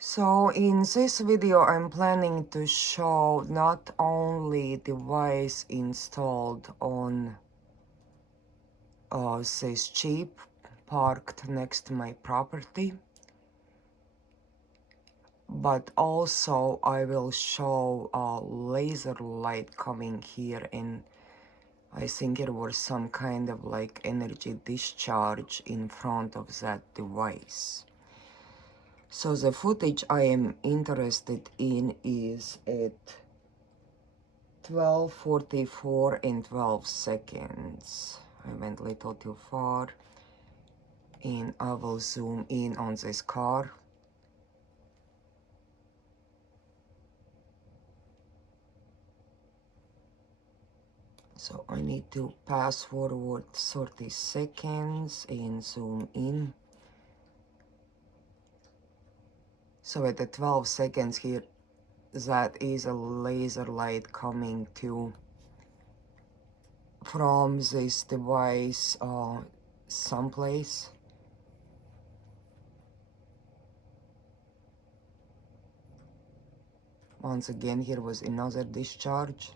So in this video I'm planning to show not only device installed on this Jeep parked next to my property, but also I will show a laser light coming here, and I think it was some kind of like energy discharge in front of that device. So the footage I am interested in is at 12:44 and 12 seconds. I went a little too far, and I will zoom in on this car. So I need to pass forward 30 seconds and zoom in. So at the 12 seconds here, that is a laser light coming to from this device someplace. Once again, here was another discharge.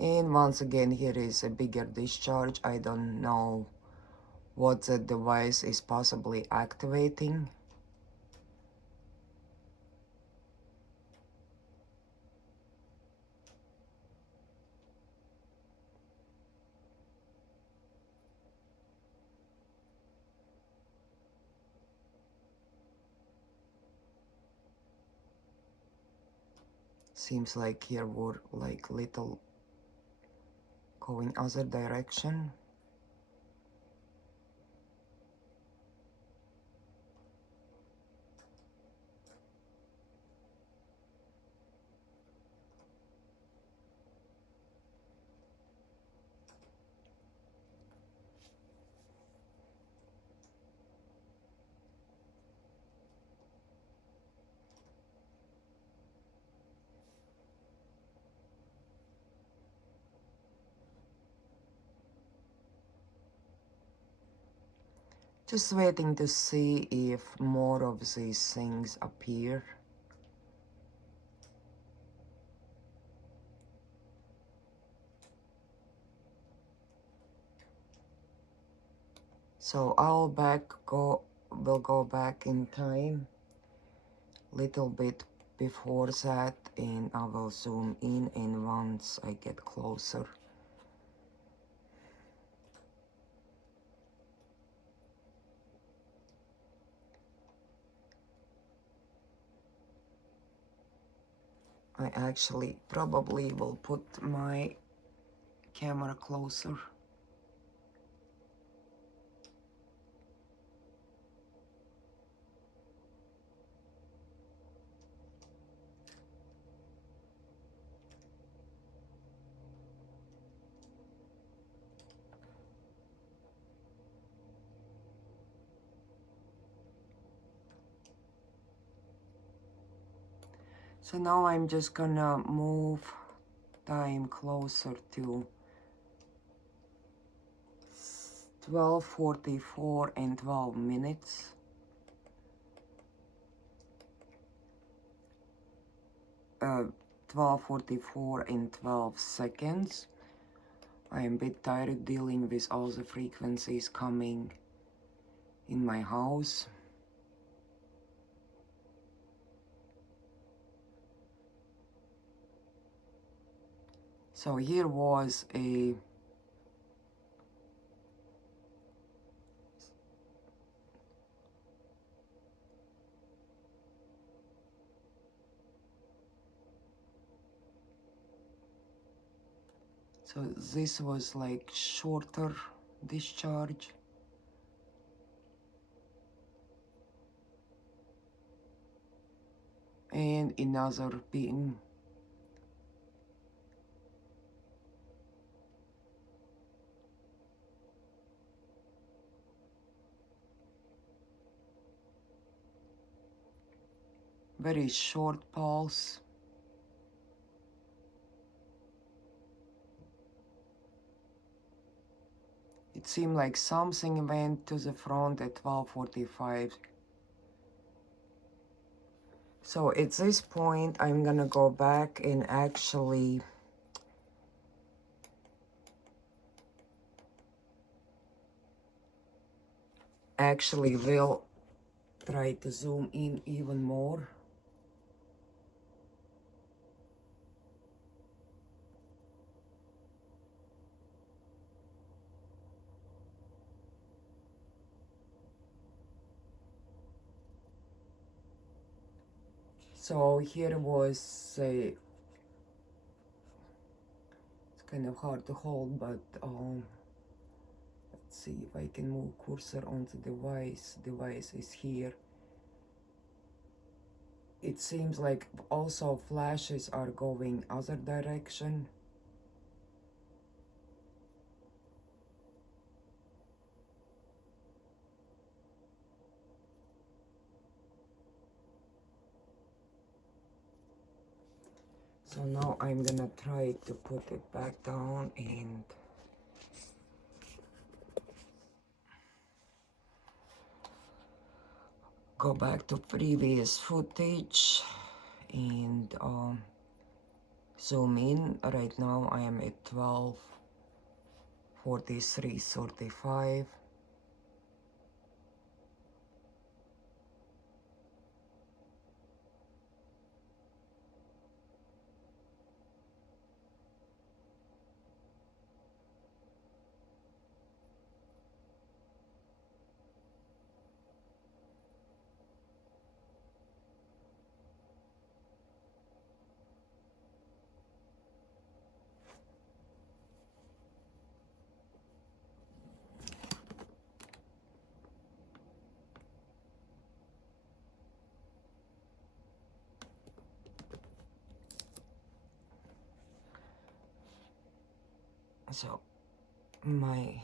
And once again, here is a bigger discharge. I don't know what the device is possibly activating. Seems like here were like little going other direction. Just waiting to see if more of these things appear. So will go back in time little bit before that, and I will zoom in, and once I get closer. I actually probably will put my camera closer. So now I'm just gonna move time closer to 12:44 and 12 minutes. 12:44 and 12 seconds. I am a bit tired dealing with all the frequencies coming in my house. So here was a so this was like shorter discharge. And another beam. Very short pulse. It seemed like something went to the front at 12:45. So at this point, I'm gonna go back and actually will try to zoom in even more. So here was a, it's kind of hard to hold, but let's see if I can move cursor onto device. Device is here. It seems like also flashes are going other direction. So now I'm gonna try to put it back down and go back to previous footage and zoom in. Right now I am at 12:43:35. So my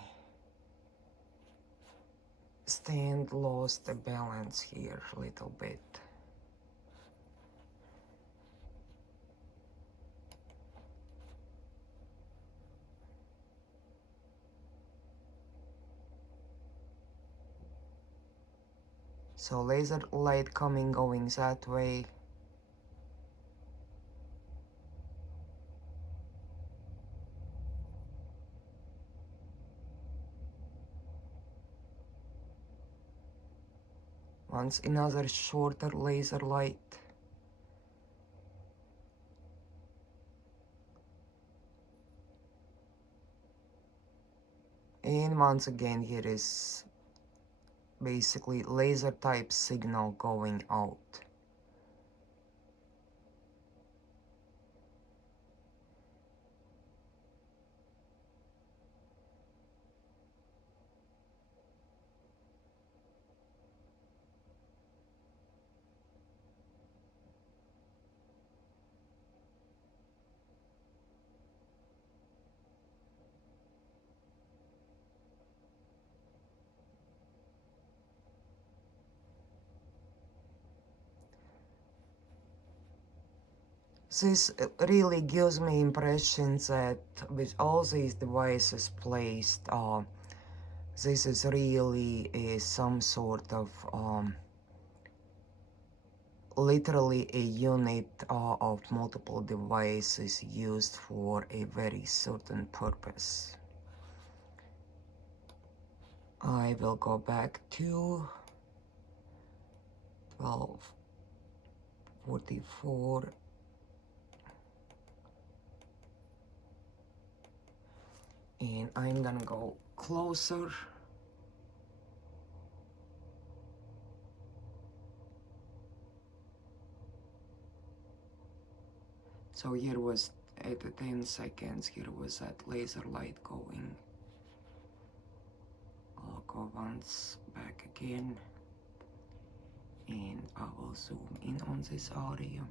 stand lost the balance here a little bit. So laser light going that way. Once another shorter laser light. And once again here is basically laser type signal going out. This really gives me impression that with all these devices placed, this is really some sort of literally a unit of multiple devices used for a very certain purpose. I will go back to 12:44. And I'm gonna go closer. So here was at the 10 seconds, here was that laser light going. I'll go once back again and I will zoom in on this audio.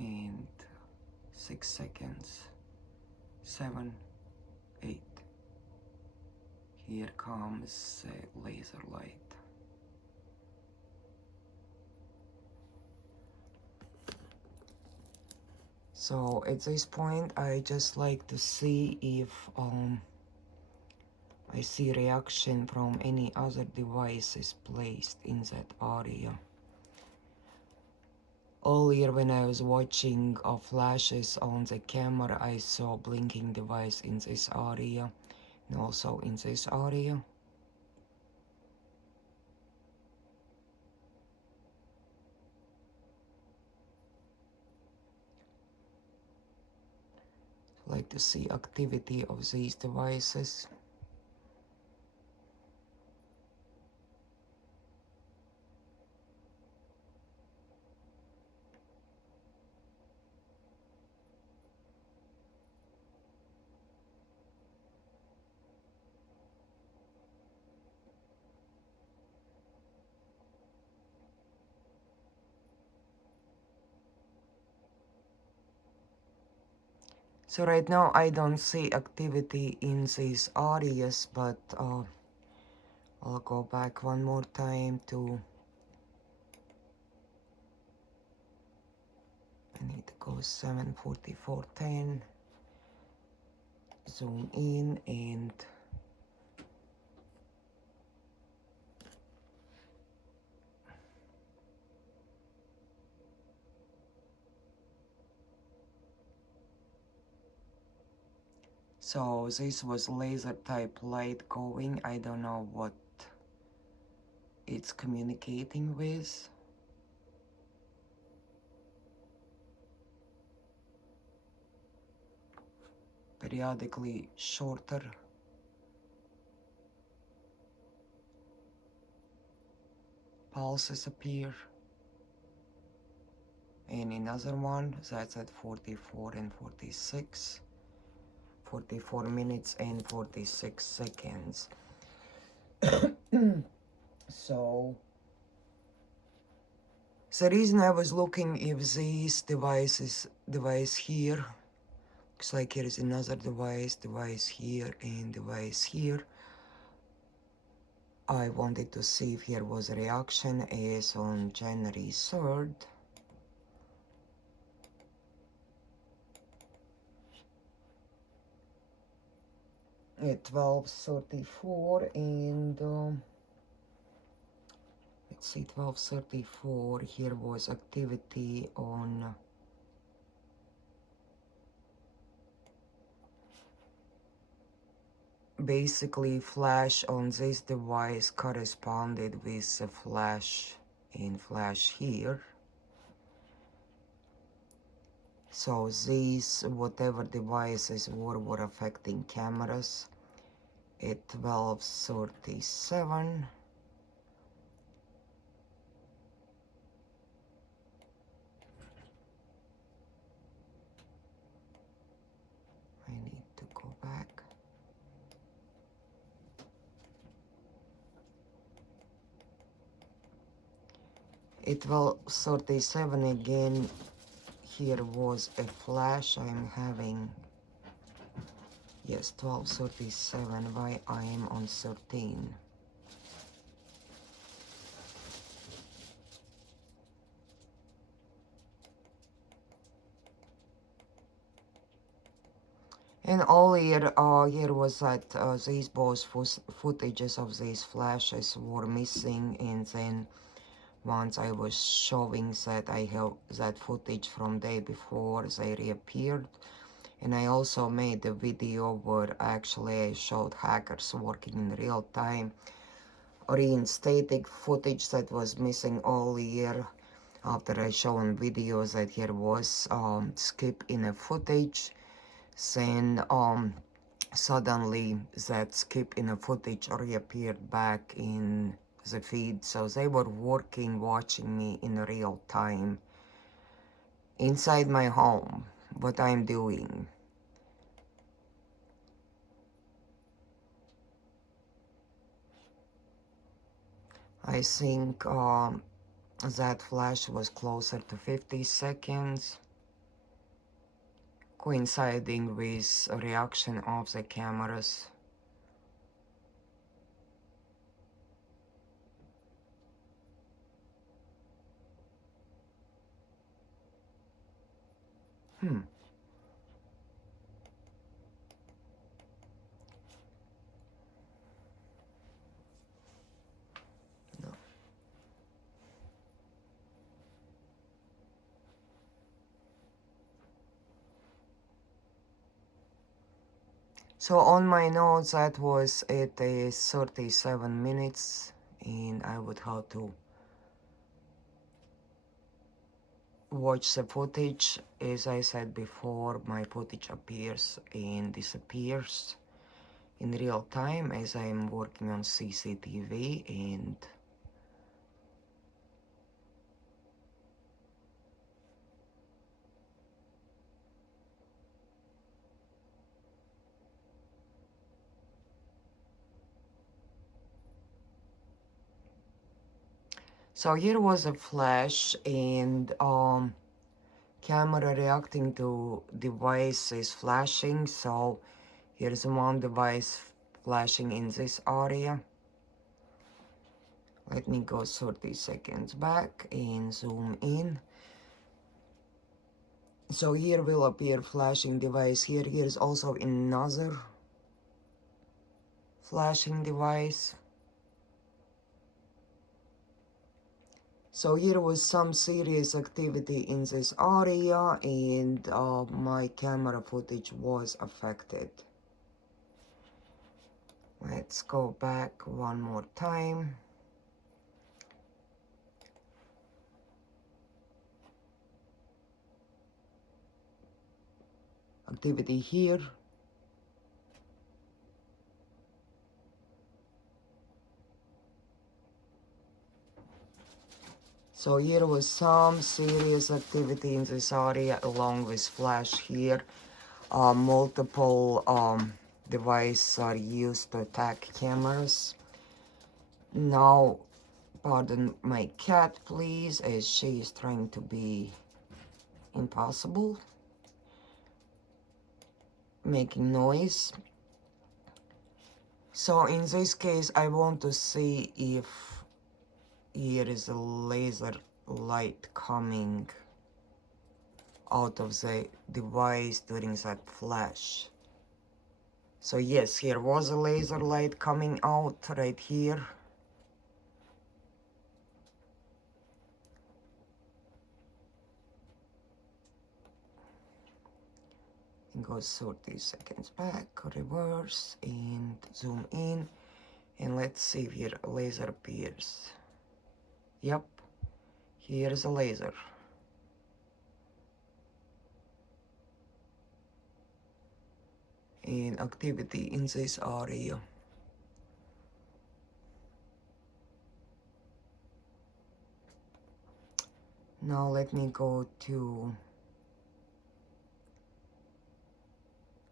And 6 seconds, 7, 8. Here comes a laser light. So at this point I just like to see if I see reaction from any other devices placed in that area. Earlier when I was watching flashes on the camera, I saw blinking device in this area and also in this area. Like to see activity of these devices. So right now I don't see activity in these areas, but I'll go back one more time to, I need to go 7:44:10, zoom in, and so this was laser type light going. I don't know what it's communicating with. Periodically shorter pulses appear. And another one that's at 44 and 46. 44 minutes and 46 seconds. So the reason I was looking if this device here, looks like here is another device here, and device here. I wanted to see if here was a reaction as on January 3rd. At 12:34, and let's see, 12:34, here was activity on basically flash on this device corresponded with the flash in flash here. So these whatever devices were affecting cameras at 12:37. I need to go back. At 12:37 again, here was a flash. I'm having, yes, 12:37, why I am on 13. And earlier, here was that these both footages of these flashes were missing, and then once I was showing that I have that footage from day before, they reappeared. And I also made a video where actually I showed hackers working in real time, reinstating footage that was missing all year. After I shown videos that here was skip in a footage, then suddenly that skip in a footage reappeared back in the feed. So they were working, watching me in real time inside my home, what I'm doing. I think that flash was closer to 50 seconds, coinciding with a reaction of the cameras. So on my notes that was it is 37 minutes and I would have to watch the footage. As I said before, my footage appears and disappears in real time as I am working on CCTV, and so here was a flash and camera reacting to devices flashing. So here's one device flashing in this area. Let me go 30 seconds back and zoom in. So here will appear flashing device here. Here's also another flashing device. So here was some serious activity in this area and my camera footage was affected. Let's go back one more time. Activity here. So here was some serious activity in this area along with flash here. Multiple devices are used to attack cameras. Now, pardon my cat please, as she is trying to be impossible, making noise. So in this case I want to see if here is a laser light coming out of the device during that flash. So yes, here was a laser light coming out right here. It goes 30 seconds back, reverse, and zoom in. And let's see if here a laser appears. Yep, here is a laser. And activity in this area. Now let me go to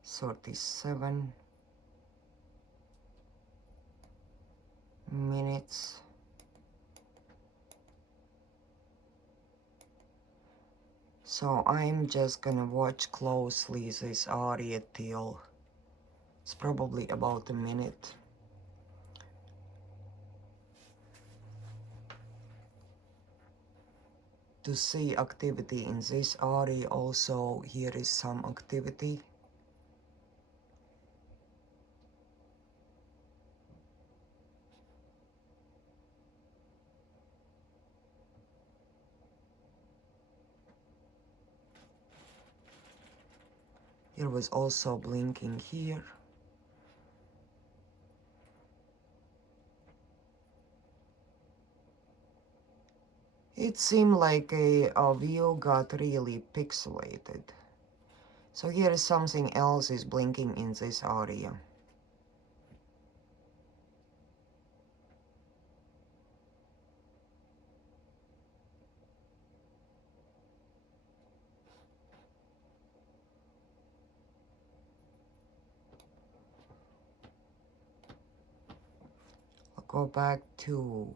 37 minutes. So I'm just gonna watch closely this area till it's probably about a minute. To see activity in this area. Also here is some activity. Here was also blinking here. It seemed like a view got really pixelated. So here is something else is blinking in this area. I'll go back to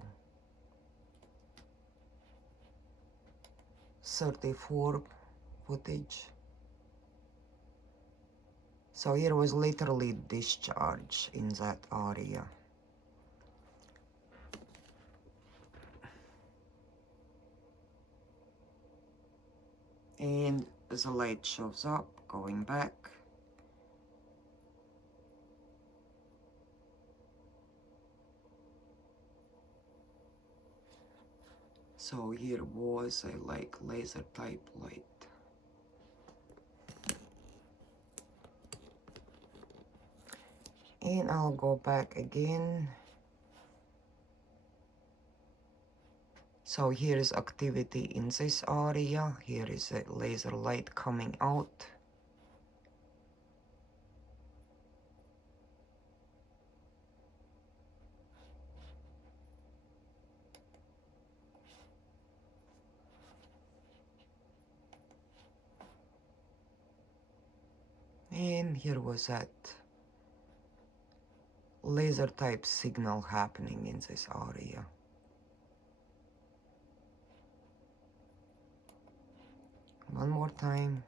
34 footage. So here was literally discharge in that area. And the light shows up, going back. So here was a like laser type light. And I'll go back again. So here is activity in this area. Here is a laser light coming out. And here was that laser type signal happening in this area. One more time.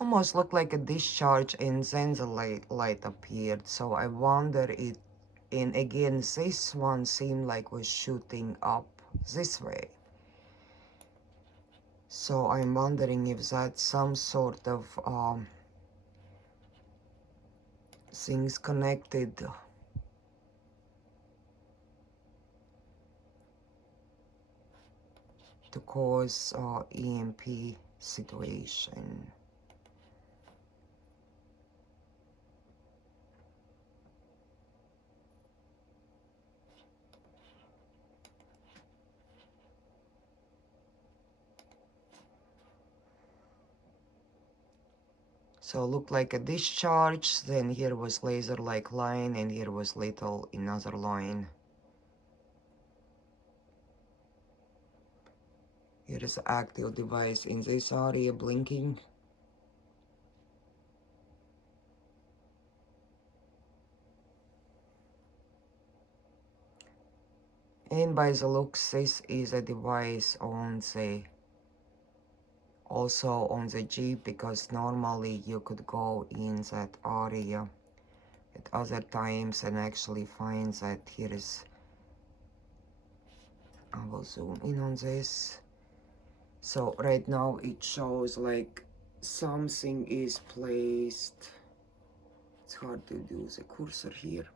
Almost looked like a discharge and then the light appeared. So I wonder it, and again this one seemed like was shooting up this way. So I'm wondering if that's some sort of things connected to cause EMP situation. So looked like a discharge, then here was laser-like line, and here was little another line. Here is the active device in this area blinking. And by the looks, this is a device on the also on the Jeep, because normally you could go in that area at other times and actually find that here is, I will zoom in on this. So right now it shows like something is placed. It's hard to do the cursor here.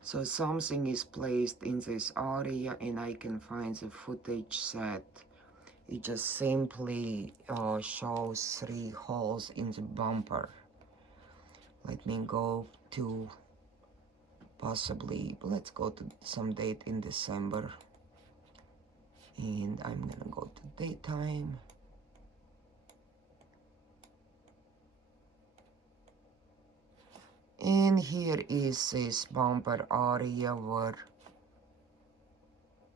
So something is placed in this area, and I can find the footage that it just simply shows 3 holes in the bumper. Let me go to possibly, let's go to some date in December. And I'm gonna go to daytime. And here is this bumper area where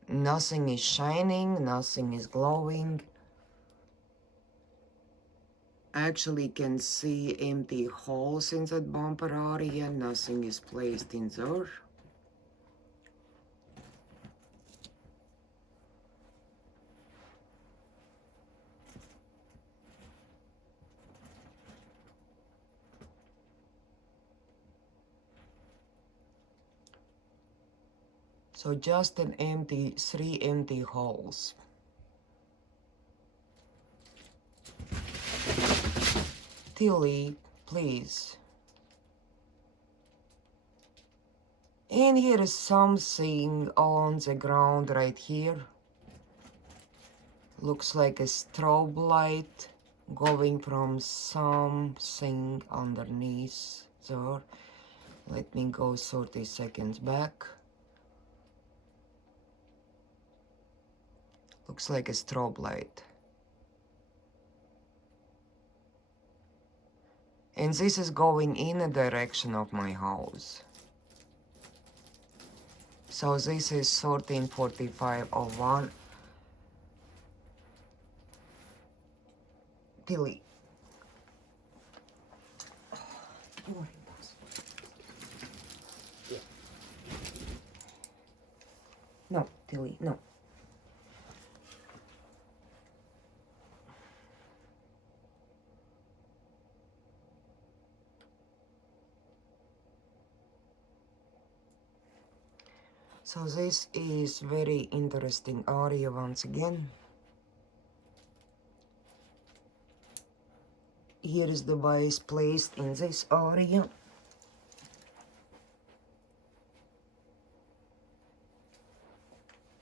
nothing is shining, nothing is glowing. I actually can see empty holes in that bumper area, nothing is placed in there. So just an empty, 3 empty holes. Tilly, please. And here is something on the ground right here. Looks like a strobe light going from something underneath there. Let me go 30 seconds back. Looks like a strobe light. And this is going in the direction of my house. So this is 13:45:01. Tilly. No, Tilly, no. So this is very interesting area once again. Here is the device placed in this area.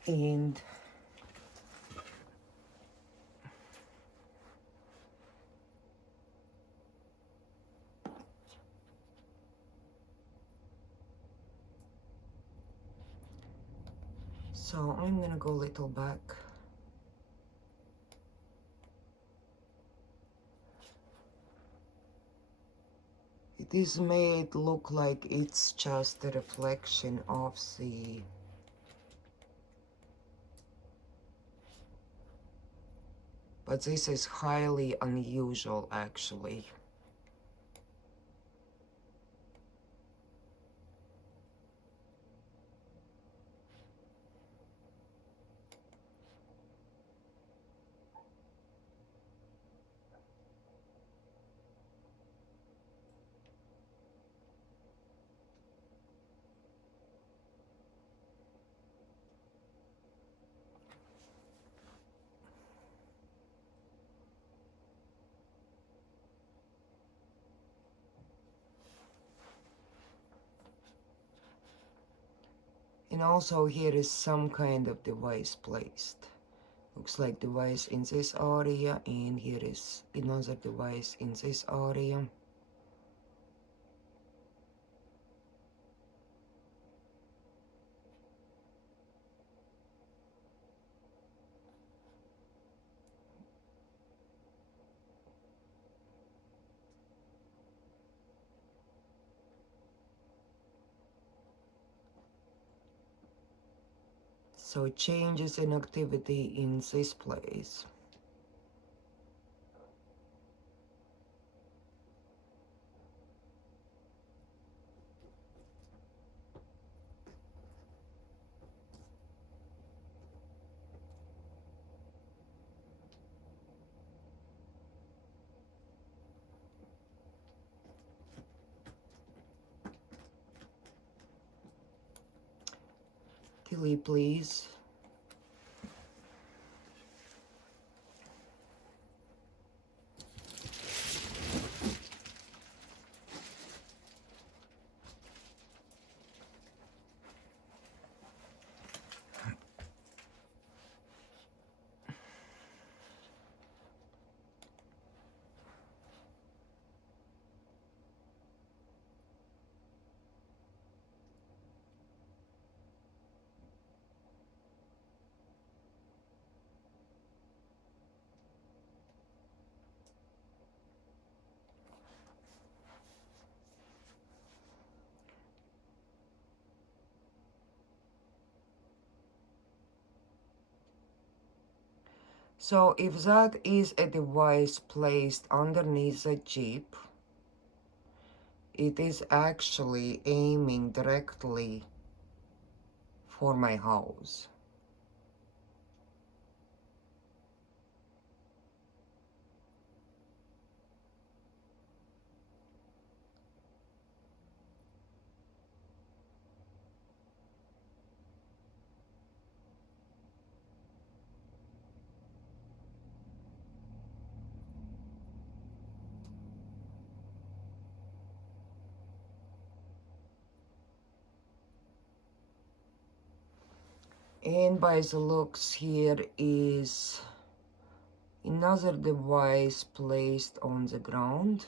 And So I'm gonna go a little back. It is made look like it's just a reflection of the but this is highly unusual actually. And also here is some kind of device placed. Looks like device in this area, and here is another device in this area. So changes in activity in this place. Tilly, please. So if that is a device placed underneath the Jeep, it is actually aiming directly for my house. And by the looks, here is another device placed on the ground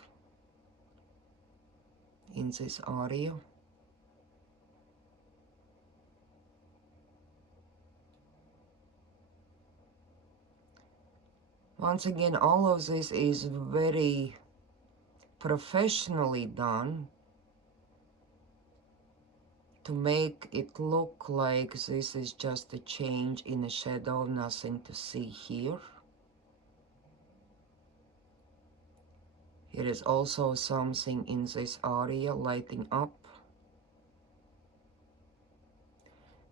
in this area. Once again, all of this is very professionally done to make it look like this is just a change in a shadow, nothing to see here. Here is also something in this area lighting up.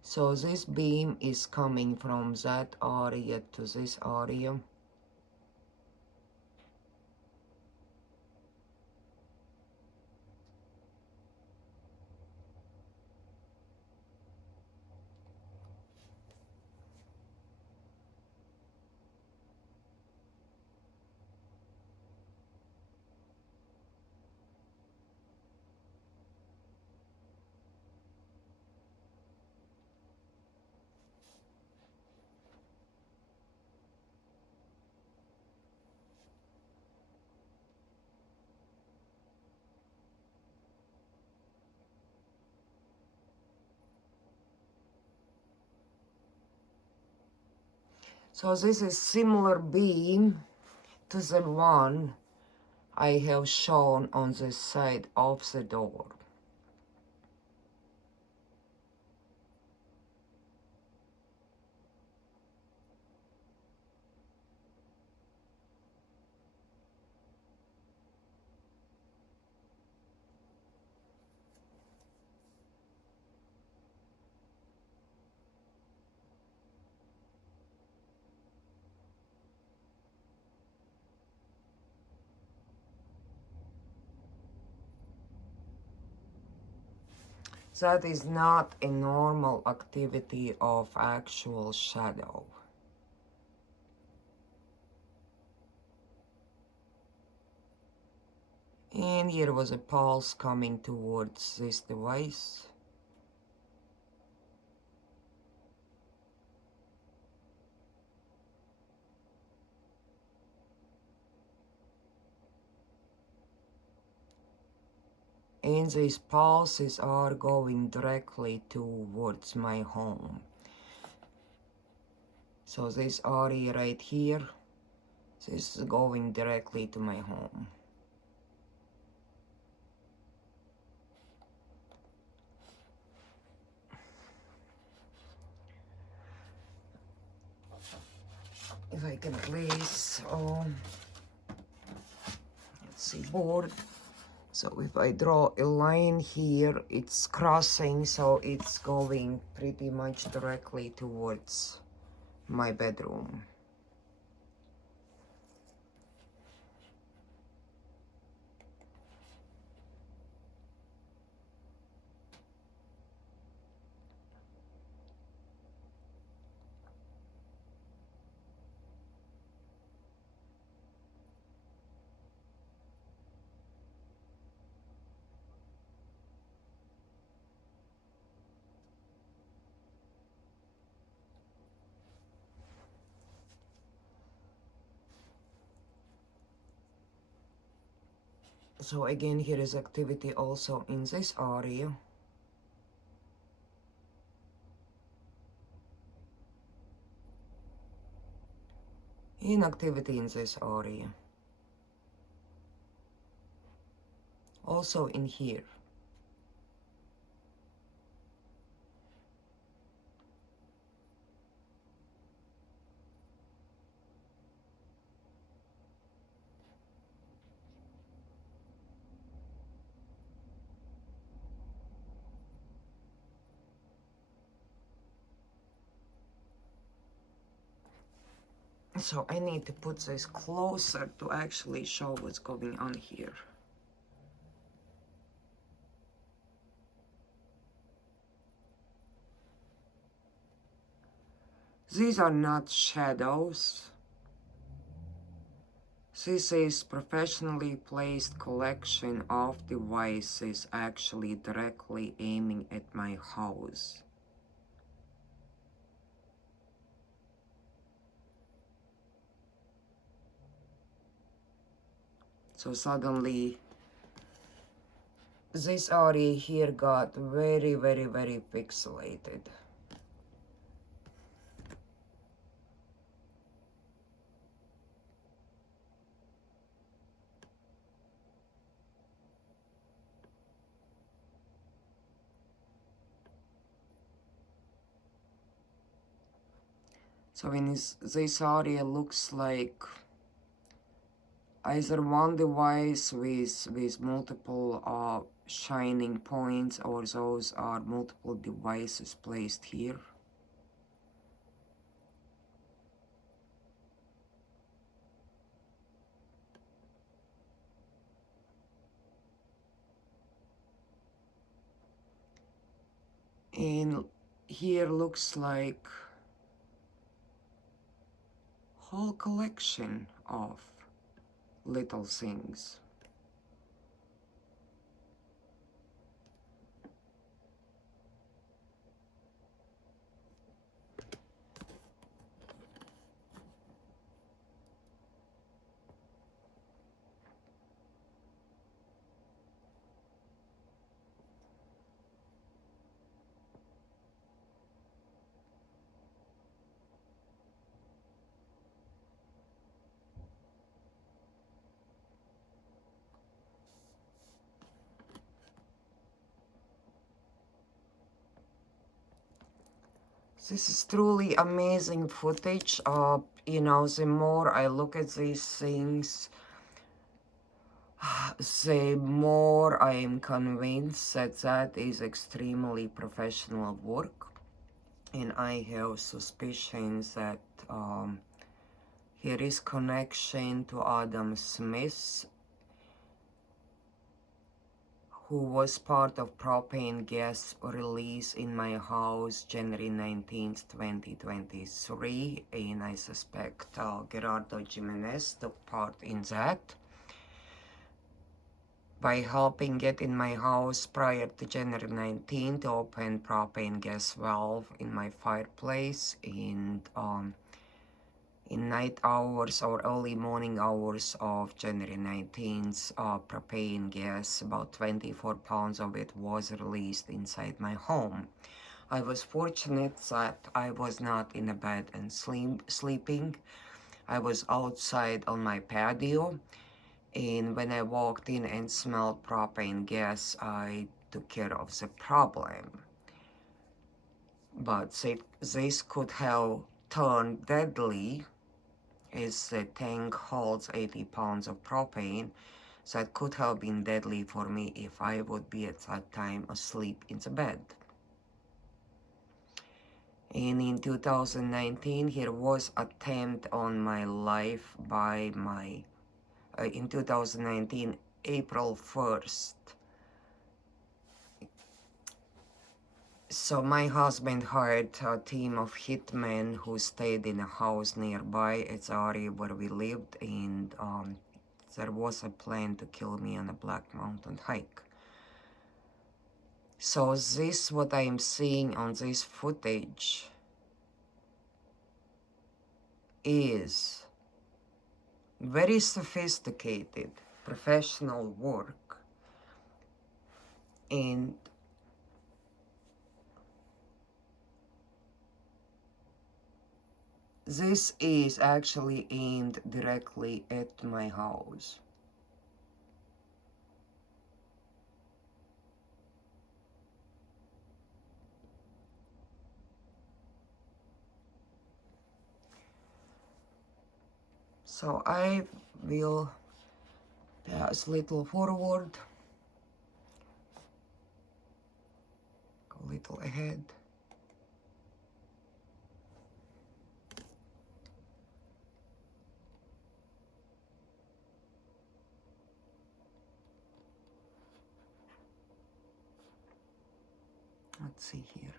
So this beam is coming from that area to this area. So this is similar beam to the one I have shown on the side of the door. That is not a normal activity of actual shadow. And here was a pulse coming towards this device. And these pulses are going directly towards my home. So this area right here, this is going directly to my home. If I can place, let's see, board. So if I draw a line here, it's crossing, so it's going pretty much directly towards my bedroom. So again, here is activity also in this area. Inactivity in this area. Also in here. So I need to put this closer to actually show what's going on here. These are not shadows. This is professionally placed collection of devices actually directly aiming at my house. So suddenly this area here got very, very, very pixelated. So in this area looks like either one device with multiple shining points, or those are multiple devices placed here. And here looks like whole collection of little things. This is truly amazing footage. You know, the more I look at these things, the more I am convinced that that is extremely professional work. And I have suspicions that here is connection to Adam Smith, who was part of propane gas release in my house January 19th, 2023, and I suspect Gerardo Jimenez took part in that by helping get in my house prior to January 19th to open propane gas valve in my fireplace, and in night hours or early morning hours of January 19th, propane gas, about 24 pounds of it was released inside my home. I was fortunate that I was not in a bed and sleeping. I was outside on my patio, and when I walked in and smelled propane gas, I took care of the problem. But this could have turned deadly, as the tank holds 80 pounds of propane, so it could have been deadly for me if I would be at that time asleep in the bed. And in 2019, there was an attempt on my life by my, in 2019, April 1st. So my husband hired a team of hitmen who stayed in a house nearby at the area where we lived, and there was a plan to kill me on a Black Mountain hike. So this, what I am seeing on this footage, is very sophisticated professional work, and this is actually aimed directly at my house. So I will pass a little forward, go a little ahead. Let's see here.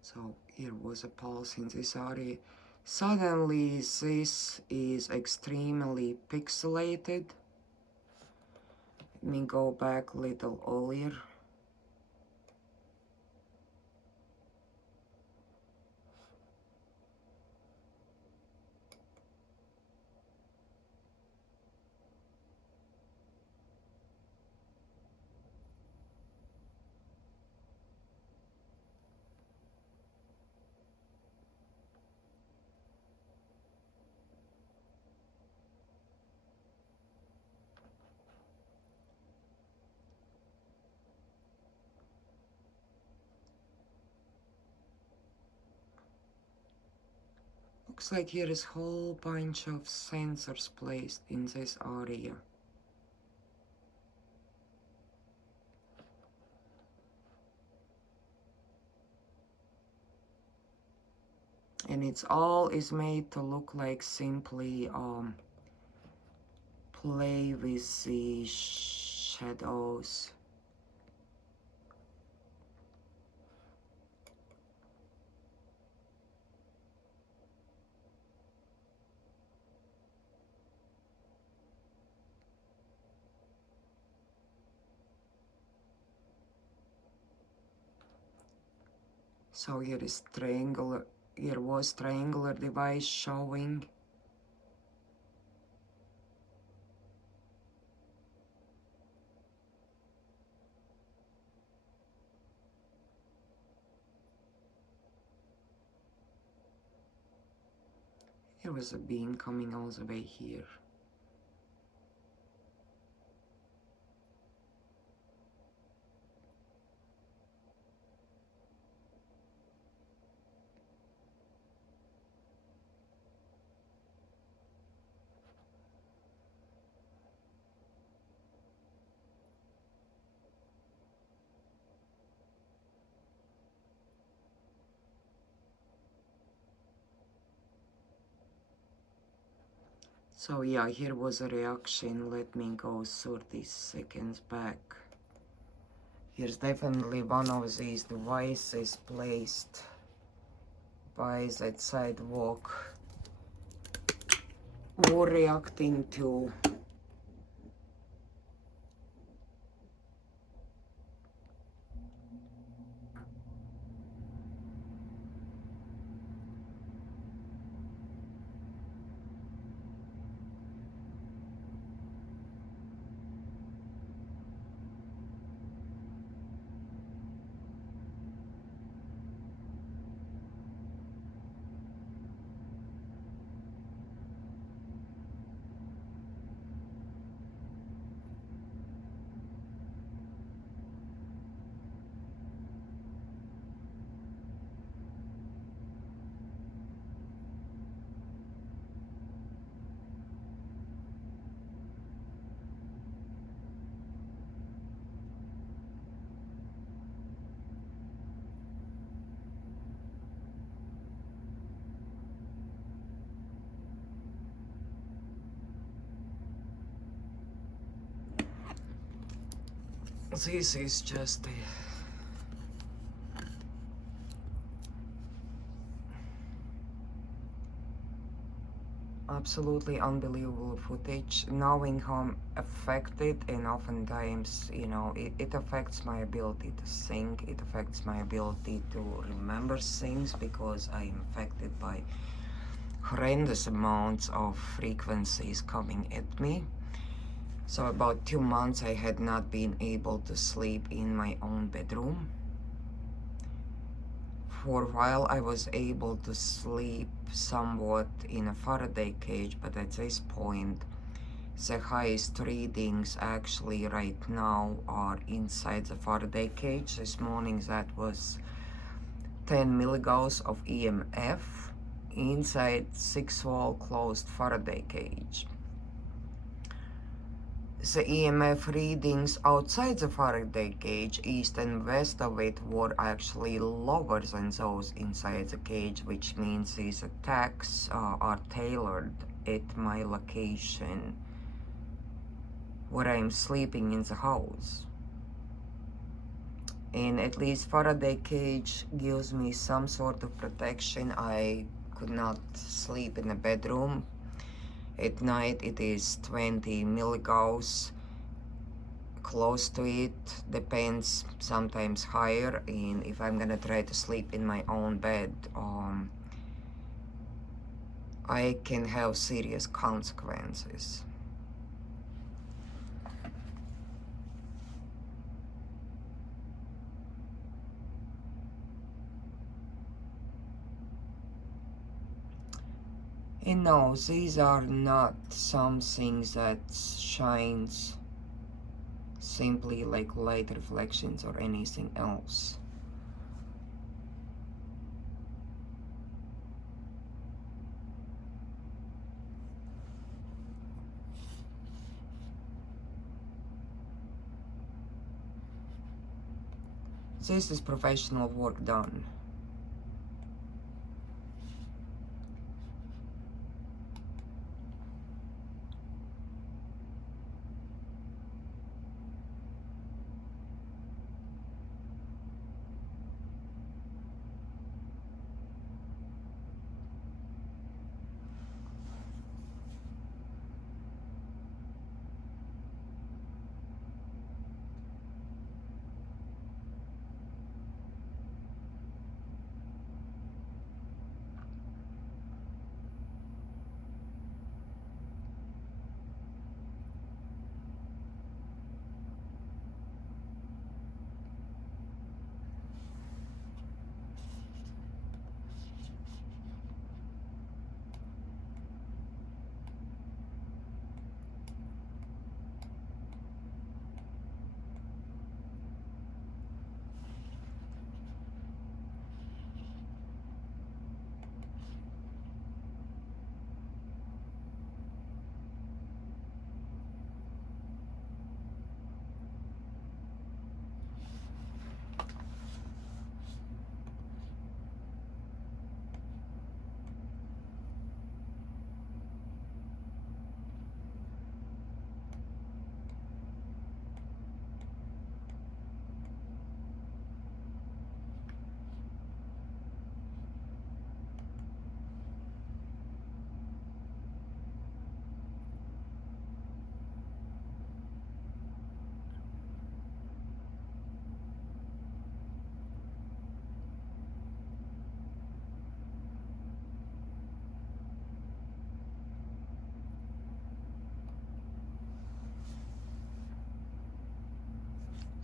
So here was a pulse in this area. Suddenly this is extremely pixelated. Let me go back a little earlier. Looks like here is a whole bunch of sensors placed in this area. And it's all is made to look like simply play with the shadows. So here is triangular, here was triangular device showing. Here was a beam coming all the way here. So yeah, here was a reaction. Let me go 30 seconds back. Here's definitely one of these devices placed by that sidewalk or reacting to this is just absolutely unbelievable footage, knowing how I'm affected, and oftentimes, you know, it affects my ability to think, it affects my ability to remember things because I'm affected by horrendous amounts of frequencies coming at me. So about 2 months I had not been able to sleep in my own bedroom. For a while I was able to sleep somewhat in a Faraday cage, but at this point the highest readings actually right now are inside the Faraday cage. This morning that was 10 milligauss of EMF inside 6-wall closed Faraday cage. The EMF readings outside the Faraday cage, east and west of it, were actually lower than those inside the cage, which means these attacks are tailored at my location where I'm sleeping in the house. And at least Faraday cage gives me some sort of protection. I could not sleep in a bedroom. At night it is 20 milligauss, close to it, depends, sometimes higher. And if I'm gonna try to sleep in my own bed, I can have serious consequences. And no, these are not some things that shines simply like light reflections or anything else. This is professional work done.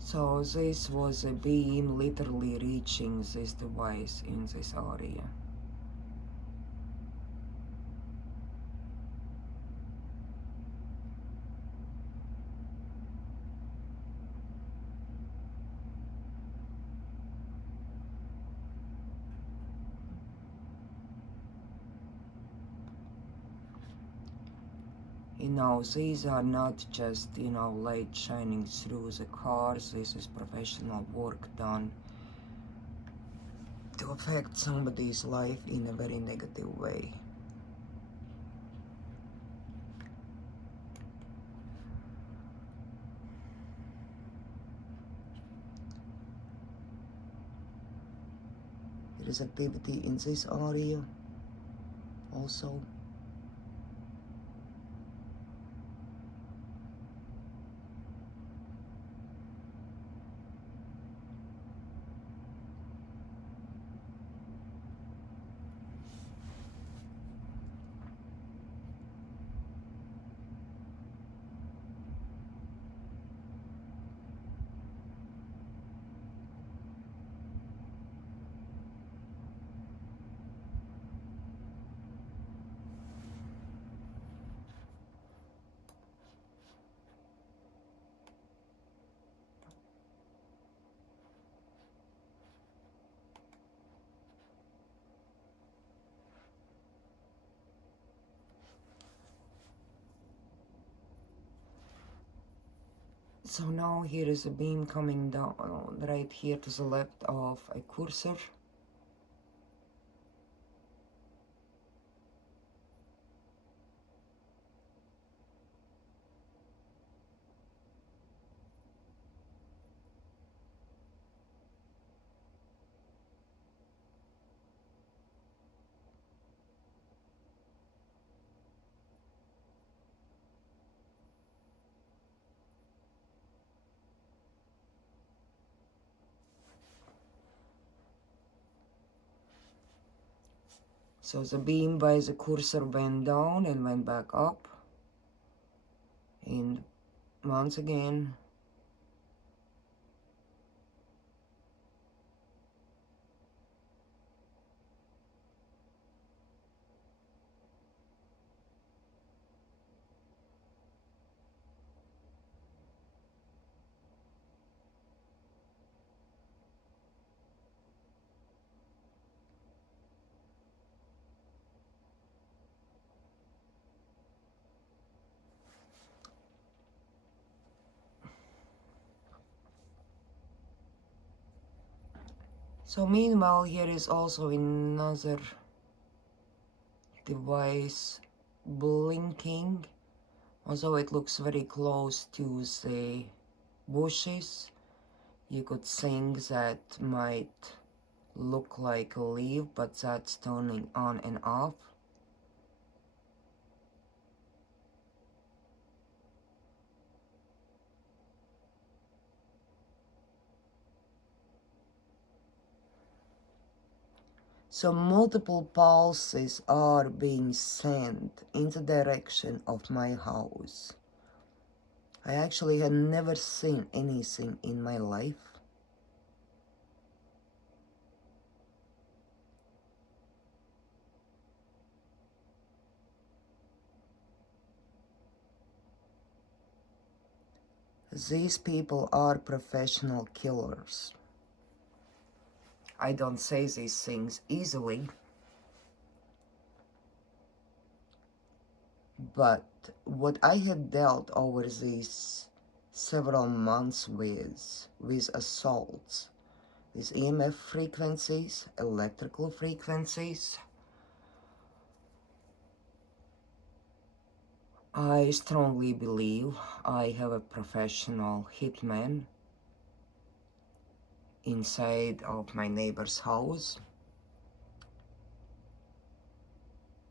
So this was a beam literally reaching this device in this area. You know, these are not just, you know, light shining through the cars. This is professional work done to affect somebody's life in a very negative way. There is activity in this area also. So now here is a beam coming down right here to the left of a cursor. So the beam by the cursor went down and went back up. And once again, so meanwhile here is also another device blinking, although it looks very close to the bushes. You could think that might look like a leaf, but that's turning on and off. So multiple pulses are being sent in the direction of my house. I actually had never seen anything in my life. These people are professional killers. I don't say these things easily, but what I had dealt over these several months with assaults, with EMF frequencies, electrical frequencies, I strongly believe I have a professional hitman inside of my neighbor's house,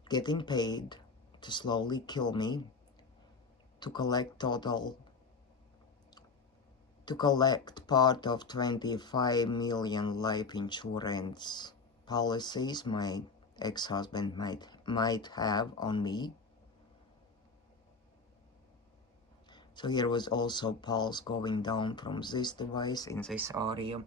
getting paid to slowly kill me, to collect part of 25 million life insurance policies my ex-husband might have on me. So here was also pulse going down from this device in this area.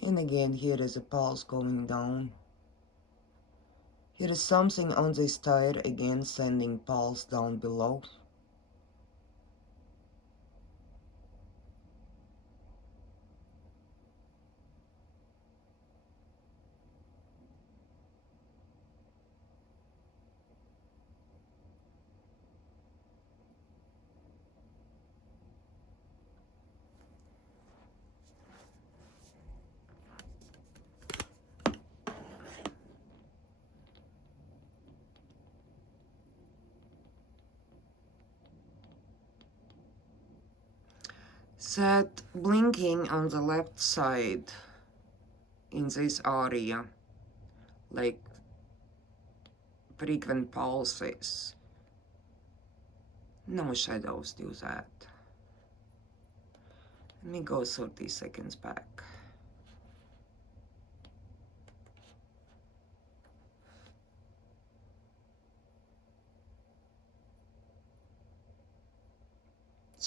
And again, here is a pulse going down. Here is something on this tire, again sending pulse down below. Set blinking on the left side in this area, like frequent pulses. No shadows do that. Let me go 30 seconds back.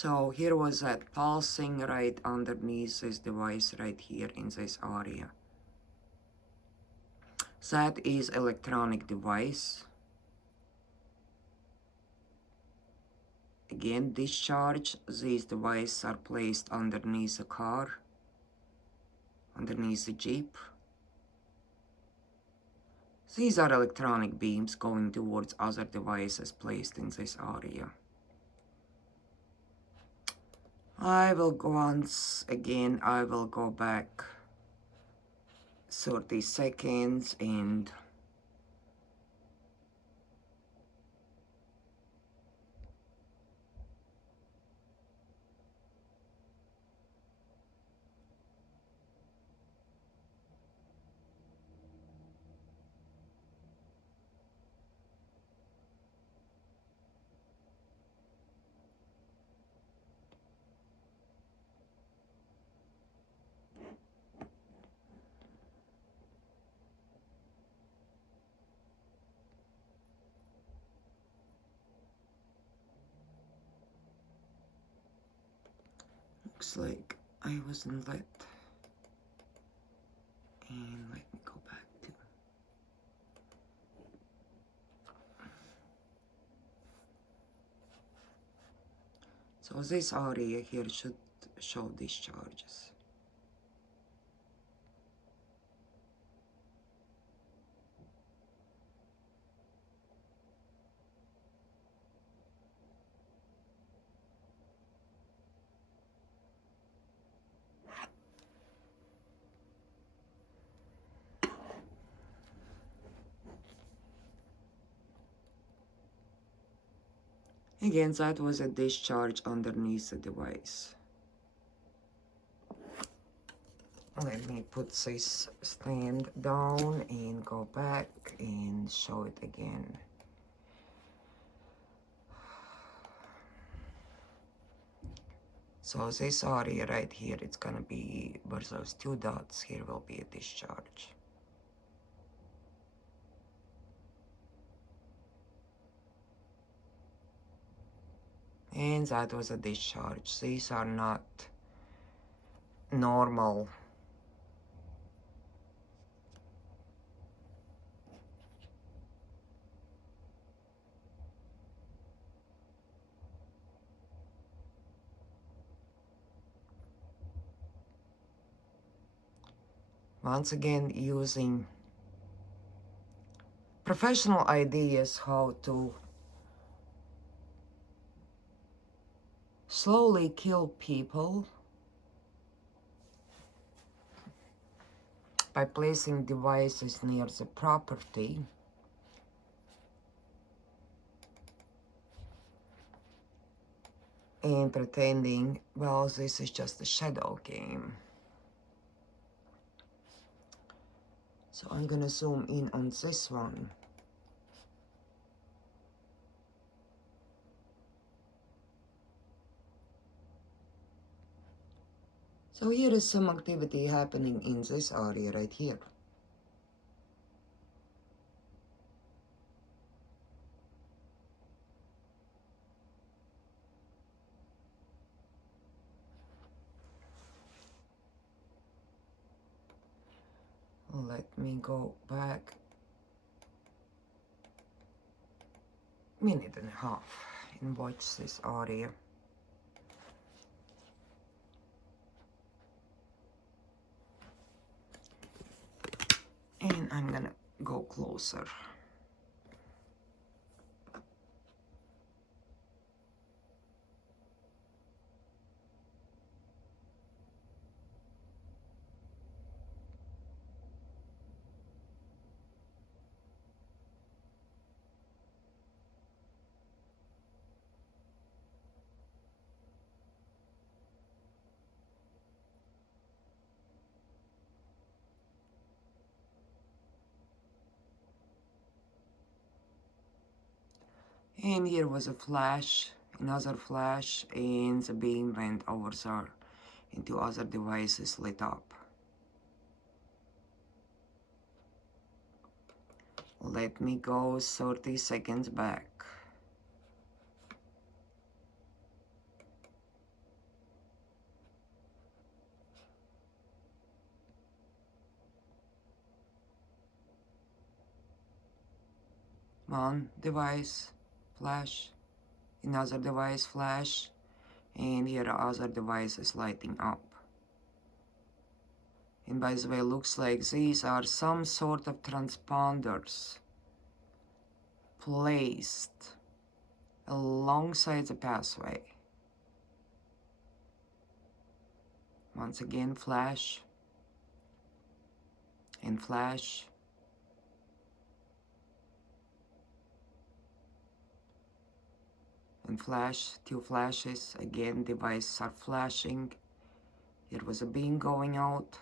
So here was that pulsing right underneath this device right here in this area. That is electronic device. Again, discharge. These devices are placed underneath the car, underneath the Jeep. These are electronic beams going towards other devices placed in this area. I will go once again, I will go back 30 seconds and looks like I wasn't lit. And let me go back to. So this area here should show discharges. Again, that was a discharge underneath the device. Let me put this stand down and go back and show it again. So this area right here, it's gonna be where those two dots here will be a discharge. And that was a discharge. These are not normal. Once again, using professional ideas how to slowly kill people by placing devices near the property. and pretending, well, this is just a shadow game. So I'm gonna zoom in on this one. So here is some activity happening in this area right here. Let me go back minute and a half and watch this area. And I'm gonna go closer. And here was a flash, another flash, and the beam went over there into other devices lit up. Let me go 30 seconds back. One device, flash, another device, flash, and here are other devices lighting up. And by the way, looks like these are some sort of transponders placed alongside the pathway. Once again, flash and flash. And flash, two flashes, again devices are flashing. There was a beam going out.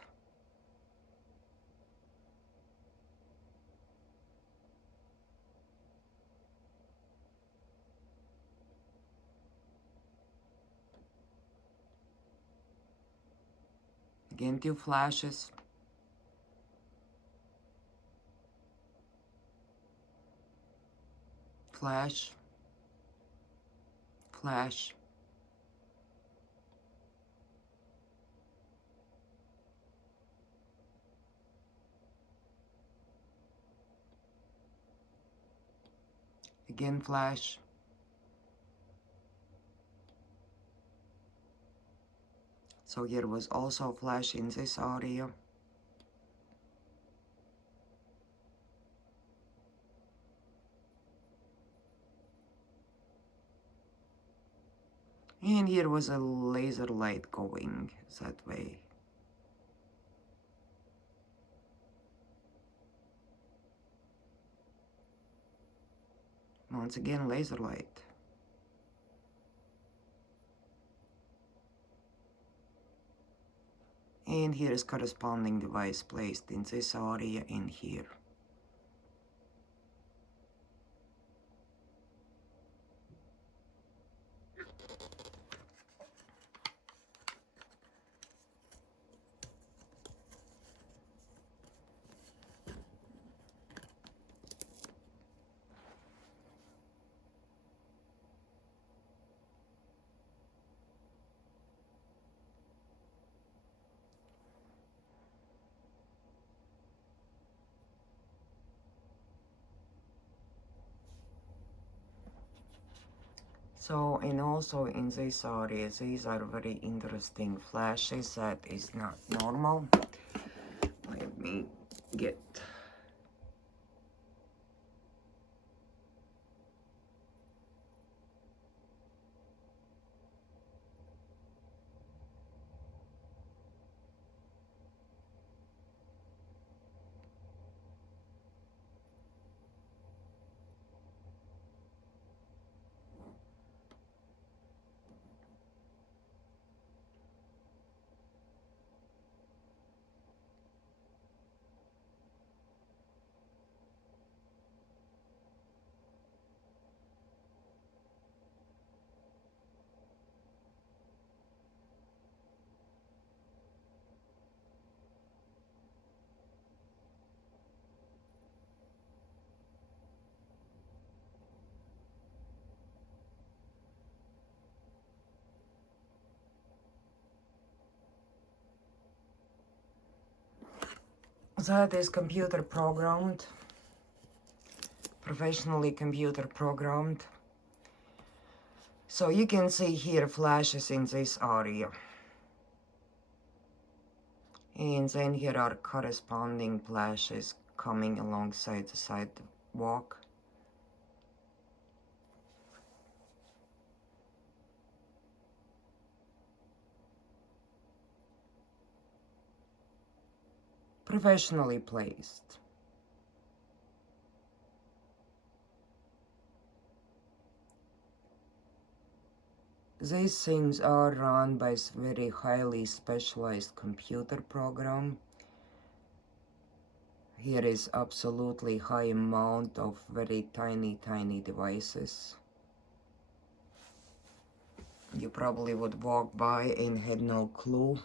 Again, two flashes. Flash, flash. Again, flash. So here was also a flash in this area. And here was a laser light going that way. Once again, laser light. And here is corresponding device placed in this area in here. So, and also in this area, these are very interesting flashes that is not normal. Let me get. That is computer programmed, professionally computer programmed. So you can see here flashes in this area. And then here are corresponding flashes coming alongside the sidewalk. Professionally placed. These things are run by a very highly specialized computer program. Here is absolutely high amount of very tiny devices. You probably would walk by and had no clue.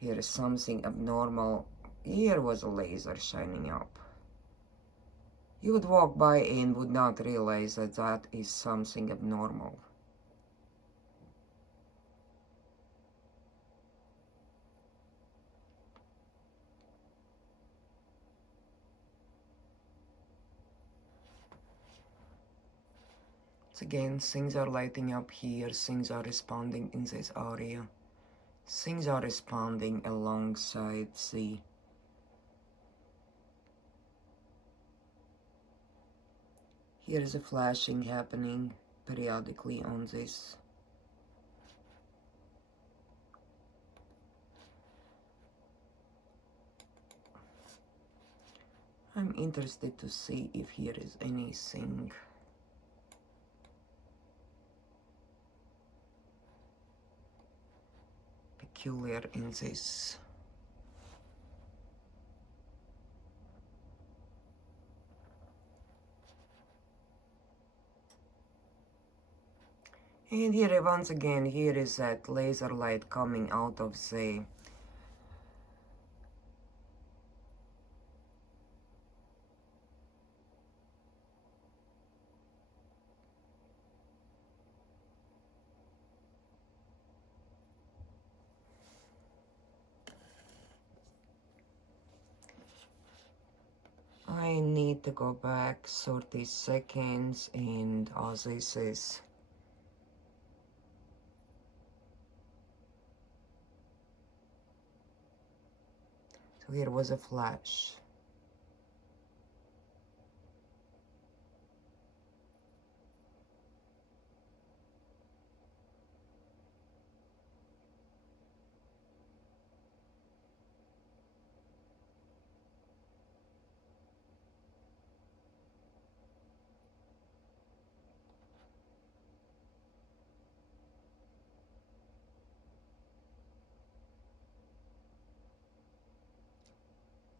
Here is something abnormal. Here was a laser shining up. You would walk by and would not realize that that is something abnormal. Again, things are lighting up here, things are responding in this area. Things are responding alongside the here is a flashing happening periodically on this. I'm interested to see if here is anything peculiar in this. And here once again, here is that laser light coming out of the I need to go back 30 seconds and this is so here was a flash.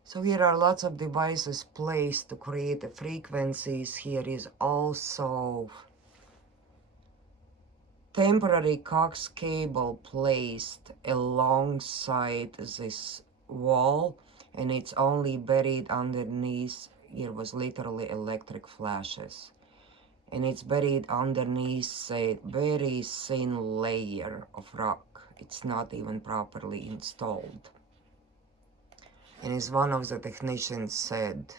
So here are lots of devices placed to create the frequencies. Here is also temporary coax cable placed alongside this wall, and it's only buried underneath. Here was literally electric flashes, and it's buried underneath a very thin layer of rock. It's not even properly installed. And as one of the technicians said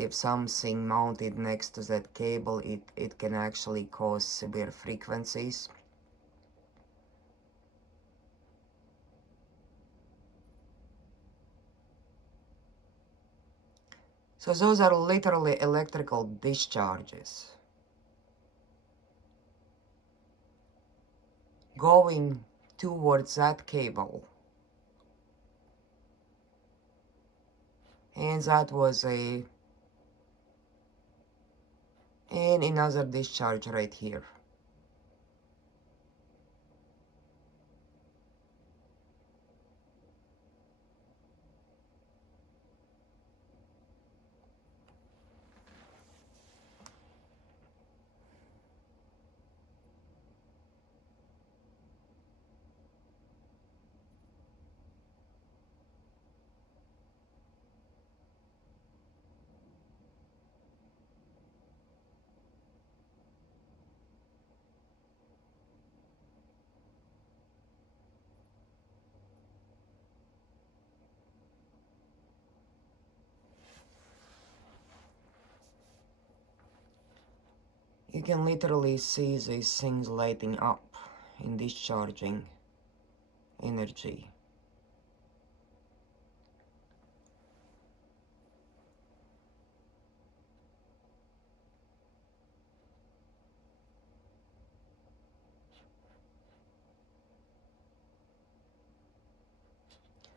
if something mounted next to that cable, it can actually cause severe frequencies. So those are literally electrical discharges going towards that cable. And that was and another discharge right here. You can literally see these things lighting up in discharging energy.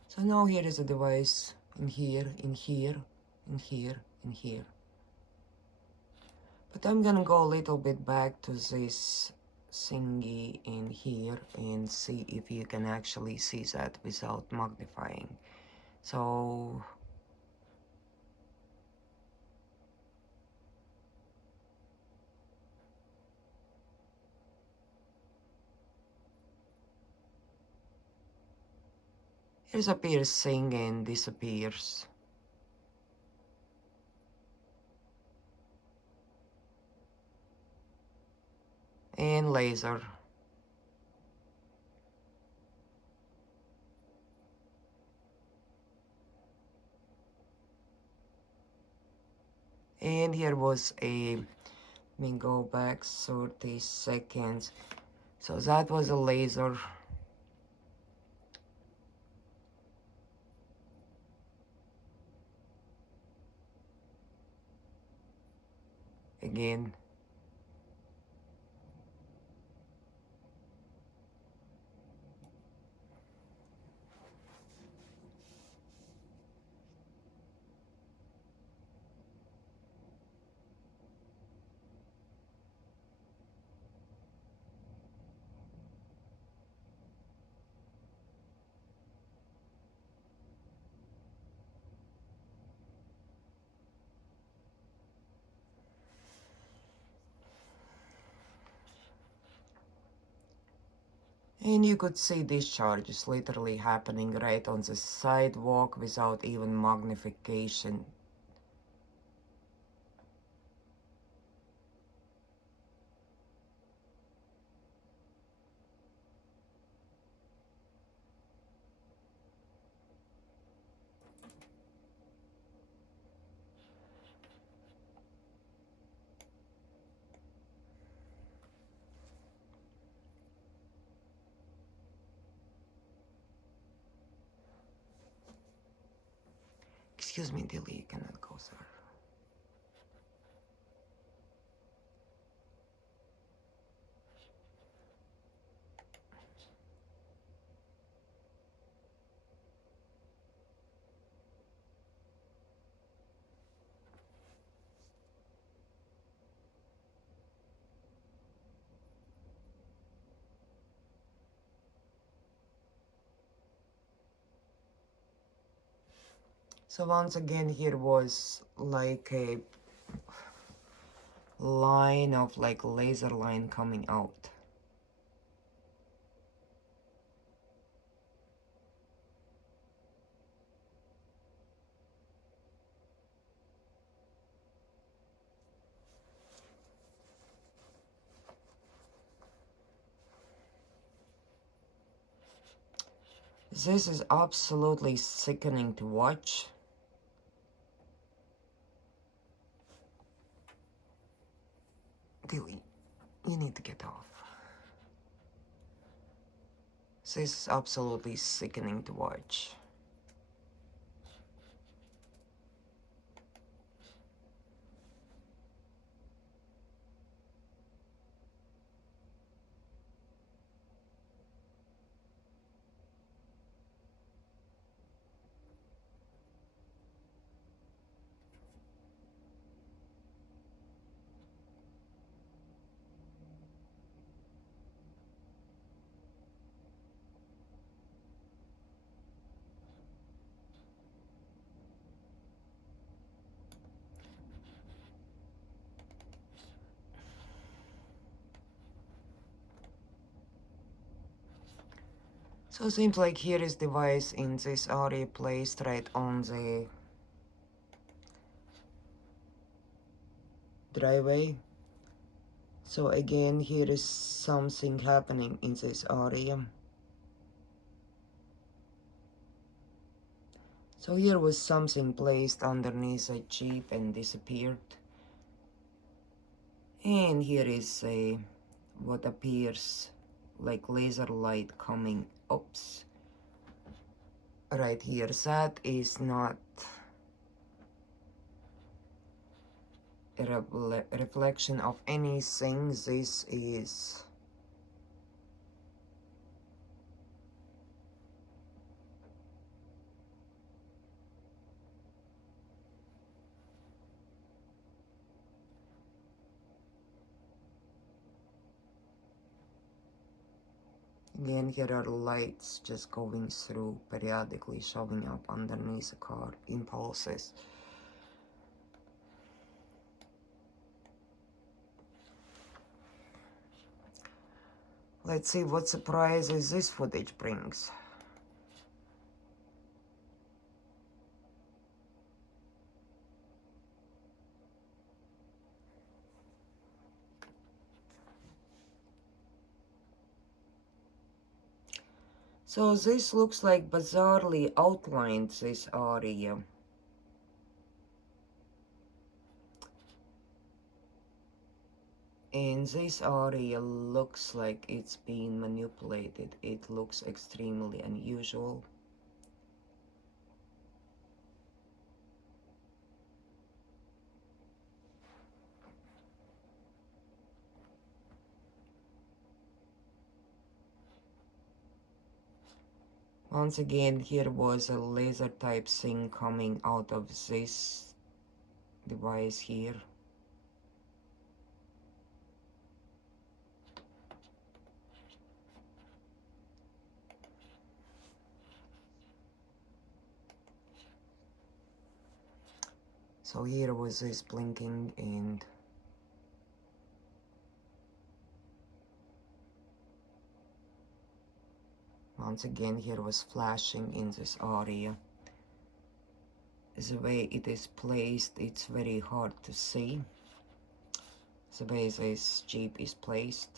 So now here is a device in here, in here, in here, in here. But I'm gonna go a little bit back to this thingy in here and see if you can actually see that without magnifying. So here's a piercing and disappears. And laser. And here was a, let me go back 30 seconds. So that was a laser. Again. And you could see discharge is literally happening right on the sidewalk without even magnification. Excuse me, Dilly, you cannot go, sir. So once again, here was like a line of like laser line coming out. This is absolutely sickening to watch. Dilly, you need to get off. This is absolutely sickening to watch. So it seems like here is device in this area placed right on the driveway. So again, here is something happening in this area. So here was something placed underneath a Jeep and disappeared. And here is a what appears like laser light coming, oops, right here. That is not a reflection of anything. This is again, here are lights just going through, periodically showing up underneath the car, impulses. Let's see what surprises this footage brings. So this looks like bizarrely outlined, this area. And this area looks like it's being manipulated. It looks extremely unusual. Once again, here was a laser type thing coming out of this device here. So here was this blinking, and once again here was flashing in this area. The way it is placed, it's very hard to see. The way this Jeep is placed.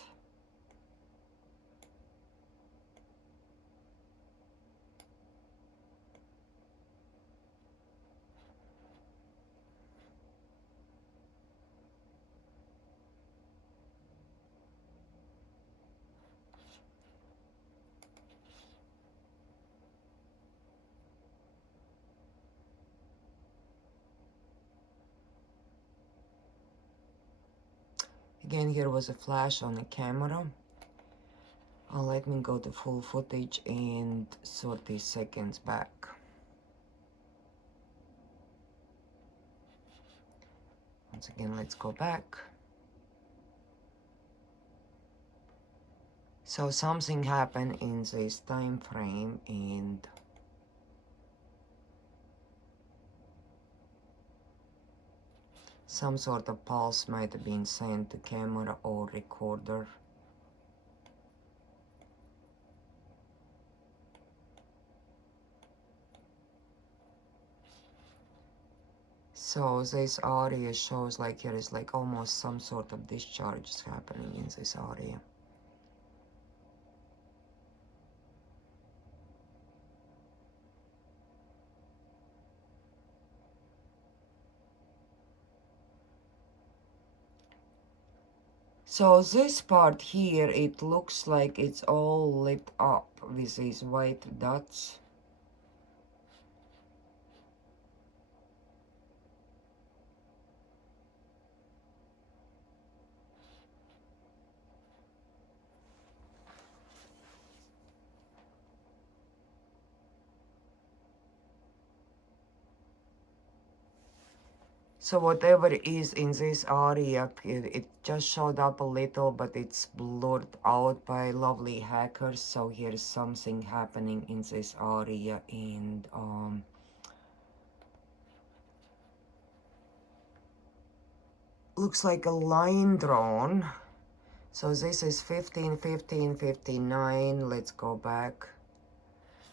Again, here was a flash on the camera. Let me go to full footage and 30 seconds back. Once again, let's go back. So something happened in this time frame, and some sort of pulse might have been sent to camera or recorder. So this area shows like here is like almost some sort of discharge happening in this area. So this part here, it looks like it's all lit up with these white dots. So whatever is in this area, it just showed up a little, but it's blurred out by lovely hackers. So here's something happening in this area, and looks like a line drawn. So this is 15, 15, 59. Let's go back.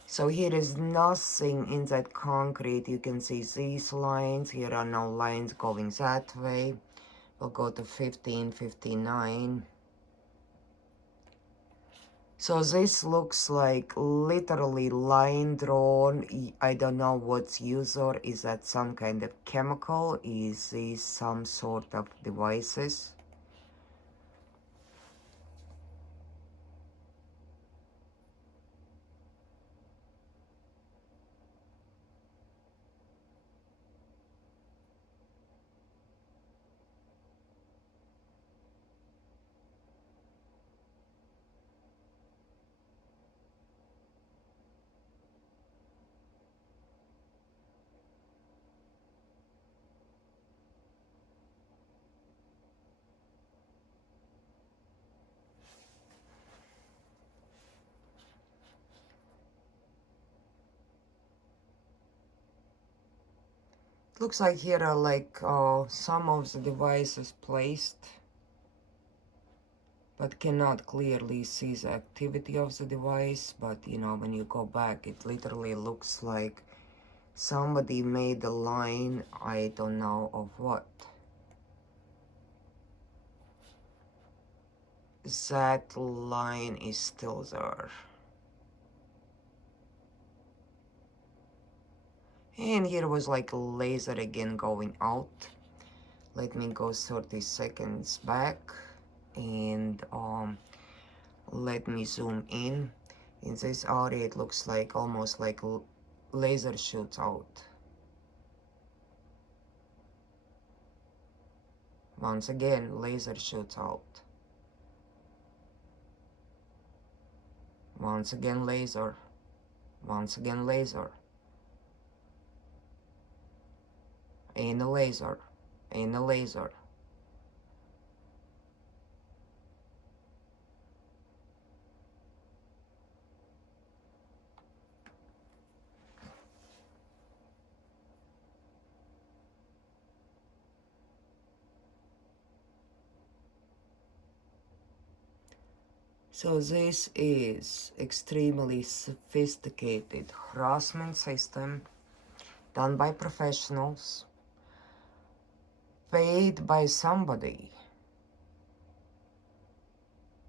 So here is nothing in that concrete. You can see these lines. Here are no lines going that way. We'll go to 15, 59. So this looks like literally line drawn. I don't know what's used, or is that some kind of chemical? Is this some sort of devices? looks like here are like some of the devices placed, but cannot clearly see the activity of the device. But you know, when you go back, it literally looks like somebody made a line, I don't know of what. That line is still there. And here was like a laser again going out. Let me go 30 seconds back and let me zoom in. In this area it looks like almost like laser shoots out. Once again, laser shoots out. Once again, laser. Once again, laser. And a laser. And a laser. So this is extremely sophisticated harassment system done by professionals, paid by somebody.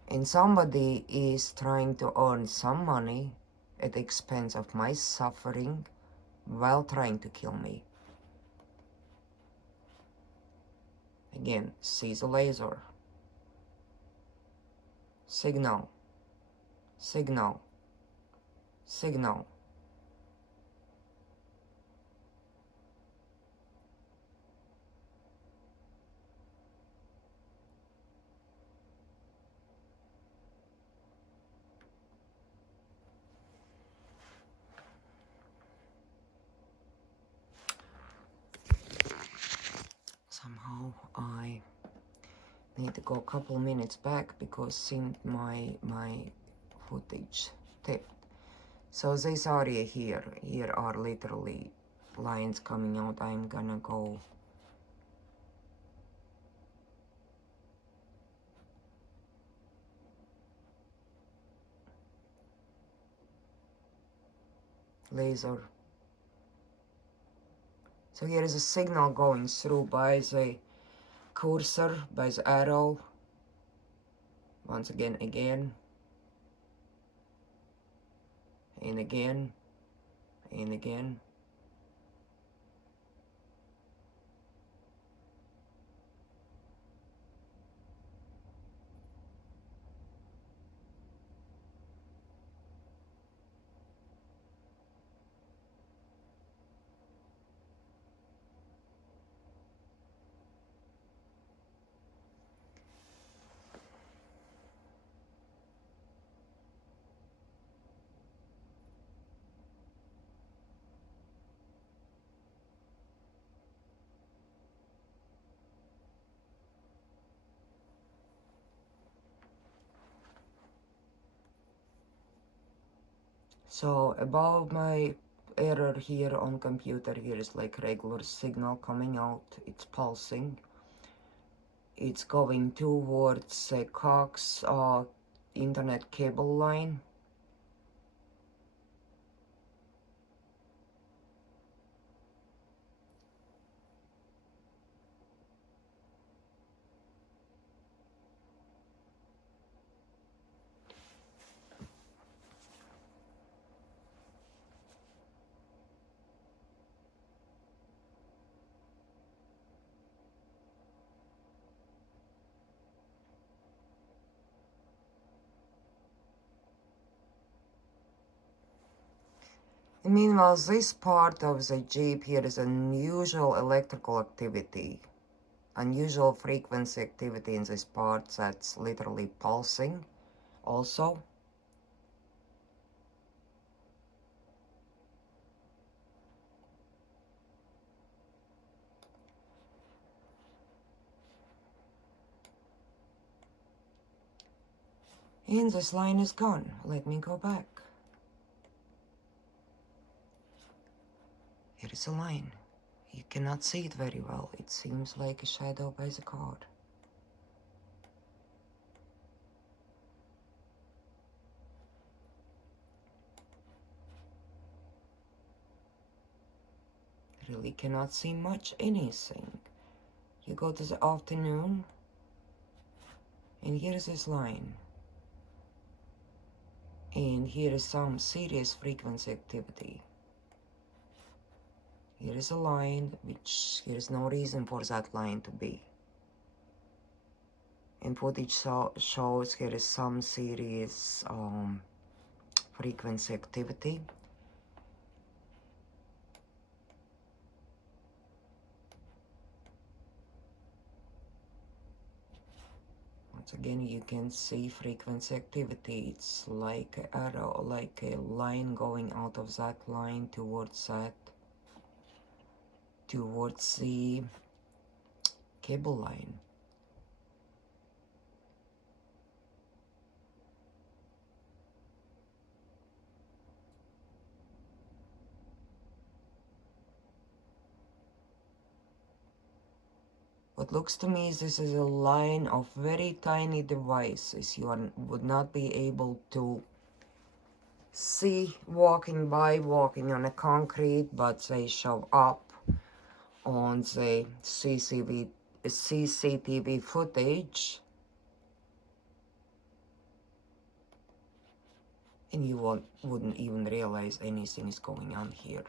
And somebody is trying to earn some money at the expense of my suffering while trying to kill me. Again, see the laser. Signal. Signal. Signal. Somehow I need to go a couple minutes back because seemed my footage taped. So this area here are literally lines coming out. I'm gonna go laser. So here is a signal going through by the cursor, by the arrow. Once again, and again, and again. So above my error here on computer, here is like regular signal coming out. It's pulsing. It's going towards a Cox internet cable line. And meanwhile, this part of the Jeep here is unusual electrical activity, unusual frequency activity in this part that's literally pulsing also. And this line is gone. Let me go back. Here is a line. You cannot see it very well. It seems like a shadow by the card. Really cannot see much anything. You go to the afternoon, and here is this line. And here is some serious frequency activity. Here is a line, which there is no reason for that line to be. And footage shows here is some serious frequency activity. Once again, you can see frequency activity. It's like an arrow, like a line going out of that line towards the cable line. What looks to me is this is a line of very tiny devices you would not be able to see walking on a concrete, but they show up on the CCTV footage, and you wouldn't even realize anything is going on here.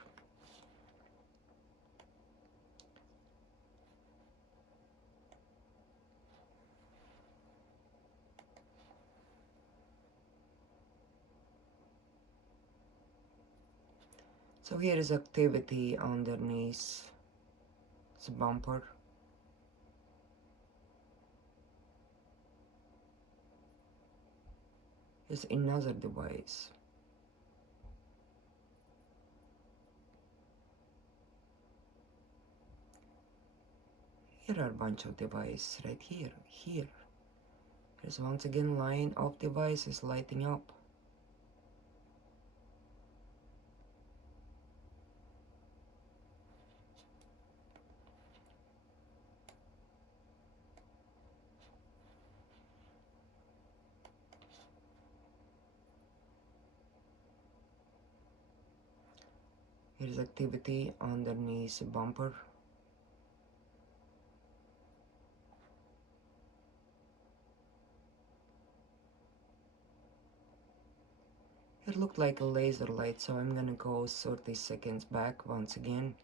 So here is activity underneath the bumper. Here's another device. Here are a bunch of devices right here. There's once again line of devices lighting up. Here's activity underneath the bumper. It looked like a laser light, so I'm gonna go 30 seconds back once again.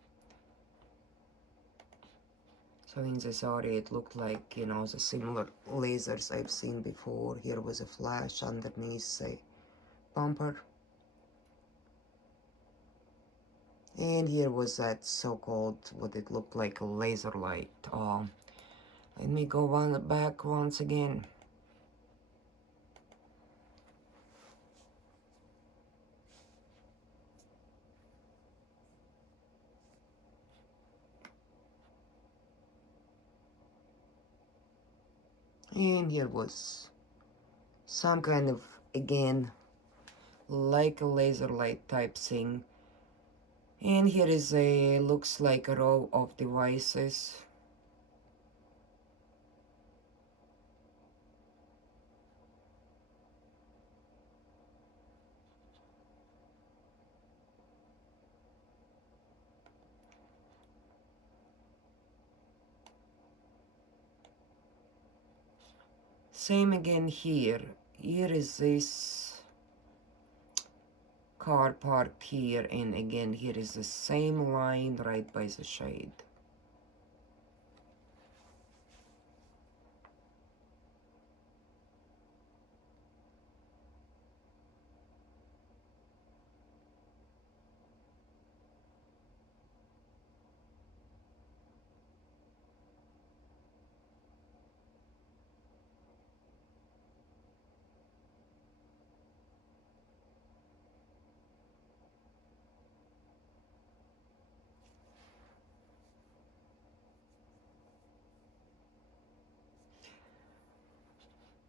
So in this area it looked like, you know, the similar lasers I've seen before. Here was a flash underneath the bumper. And here was that so-called, what it looked like a laser light. Let me go back once again. And here was some kind of, again, like a laser light type thing. And here is looks like a row of devices. Same again here. Here is this car parked here, and again here is the same line right by the shade.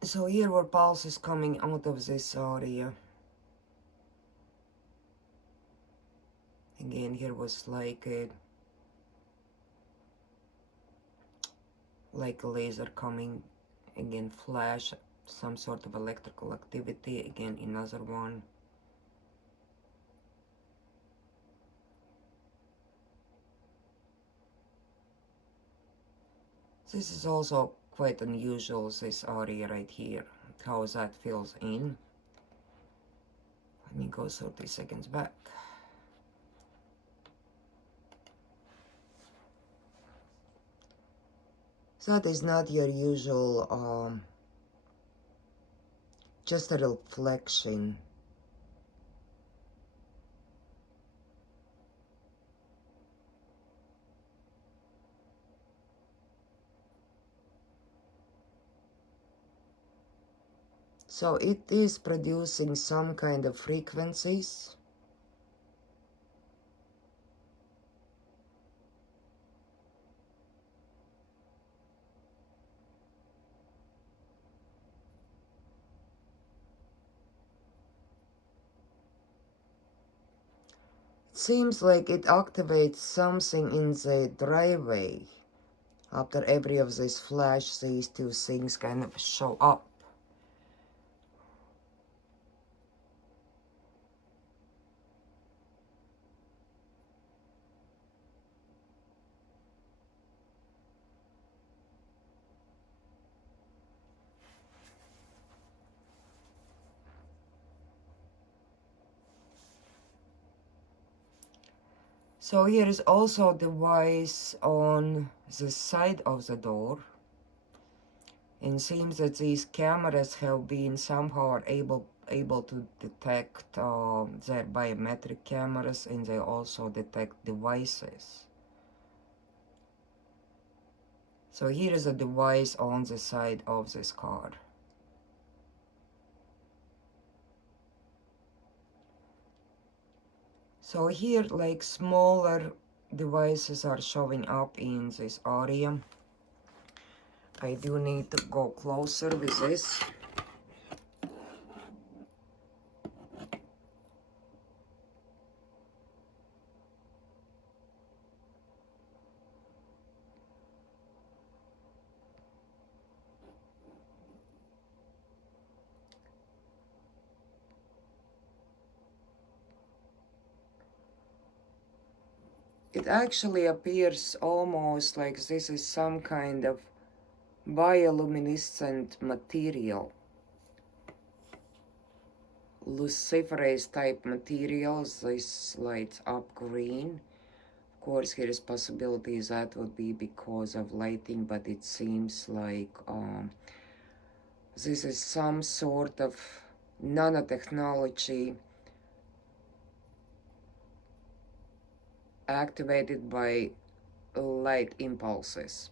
So here were pulses coming out of this area. Again, here was like a like a laser coming, again flash, some sort of electrical activity, again another one. This is also quite unusual, this area right here, how that fills in. Let me go 30 seconds back. That is not your usual, just a reflection. So it is producing some kind of frequencies. It seems like it activates something in the driveway. After every of these flash, these two things kind of show up. So here is also a device on the side of the door. And seems that these cameras have been somehow able to detect their biometric cameras, and they also detect devices. So here is a device on the side of this car. So here like smaller devices are showing up in this area. I do need to go closer with this. It actually appears almost like this is some kind of bioluminescent material. Luciferase type materials. This lights up green. Of course, here is possibility that would be because of lighting, but it seems like this is some sort of nanotechnology activated by light impulses.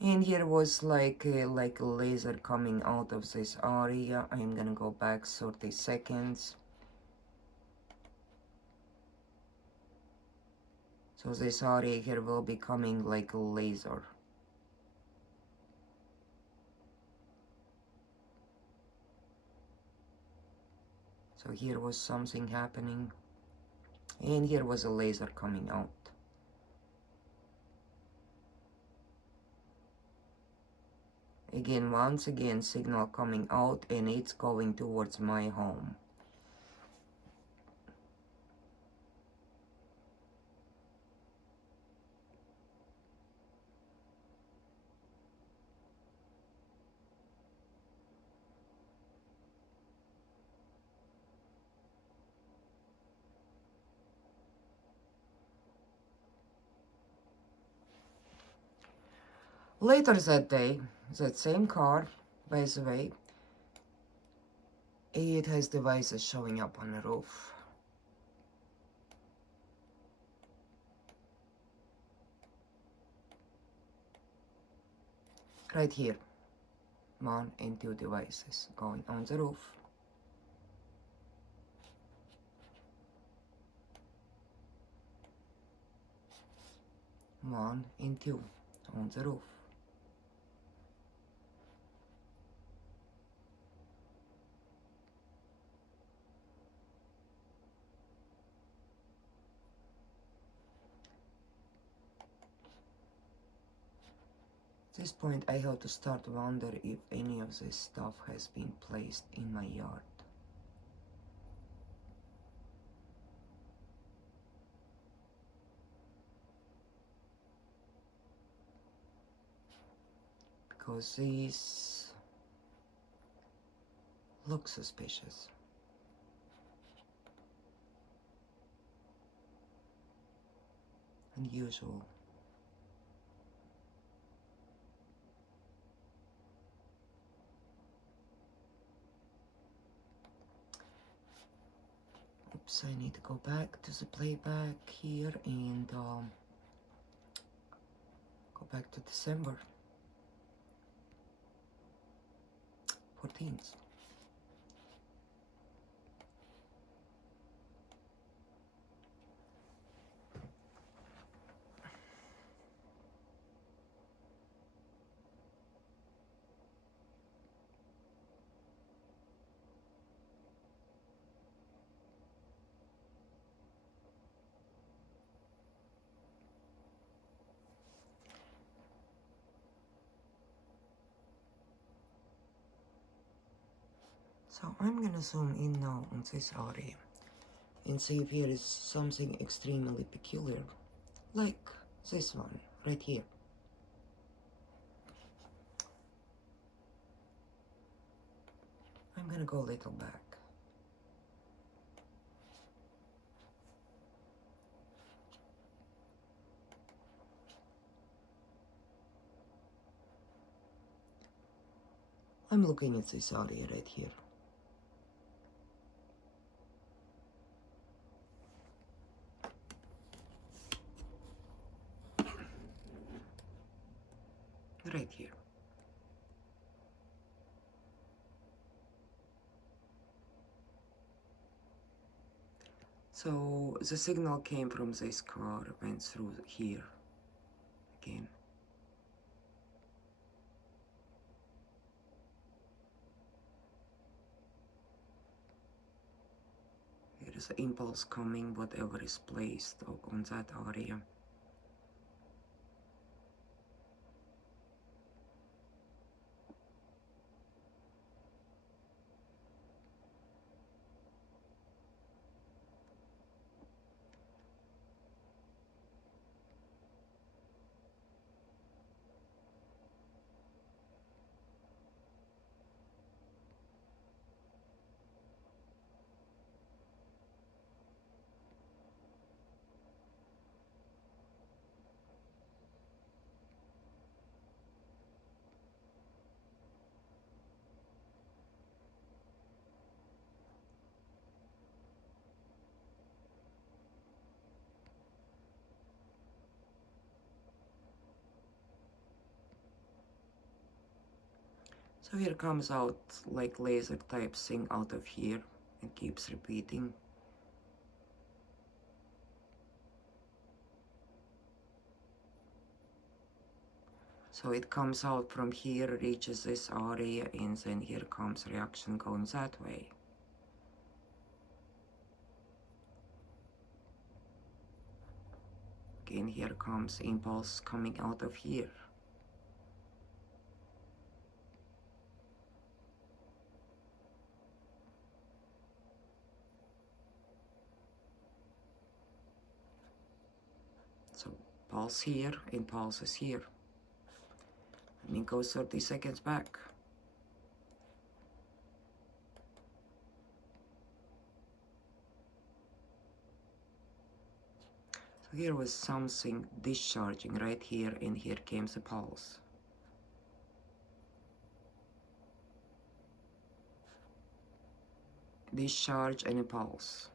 And here was like a laser coming out of this area. I'm gonna go back 30 seconds. So this area here will be coming like a laser. So here was something happening. And here was a laser coming out. Again, once again, signal coming out, and it's going towards my home. Later that day, that same car, by the way, it has devices showing up on the roof. Right here, 1 and 2 devices going on the roof. One and two on the roof. this point I have to start to wonder if any of this stuff has been placed in my yard. Because these look suspicious. Unusual. Oops, I need to go back to the playback here and go back to December 14th. So I'm gonna zoom in now on this area and see if here is something extremely peculiar, like this one right here. I'm gonna go a little back. I'm looking at this area right here. Right here. So the signal came from this car, went through here again. There is an impulse coming, whatever is placed on that area. So here comes out like laser type thing out of here and keeps repeating. So it comes out from here, reaches this area, and then here comes reaction going that way. Again, here comes impulse coming out of here. So pulse here, impulse is here. And it goes 30 seconds back. So here was something discharging right here, and here came the pulse. Discharge and a pulse.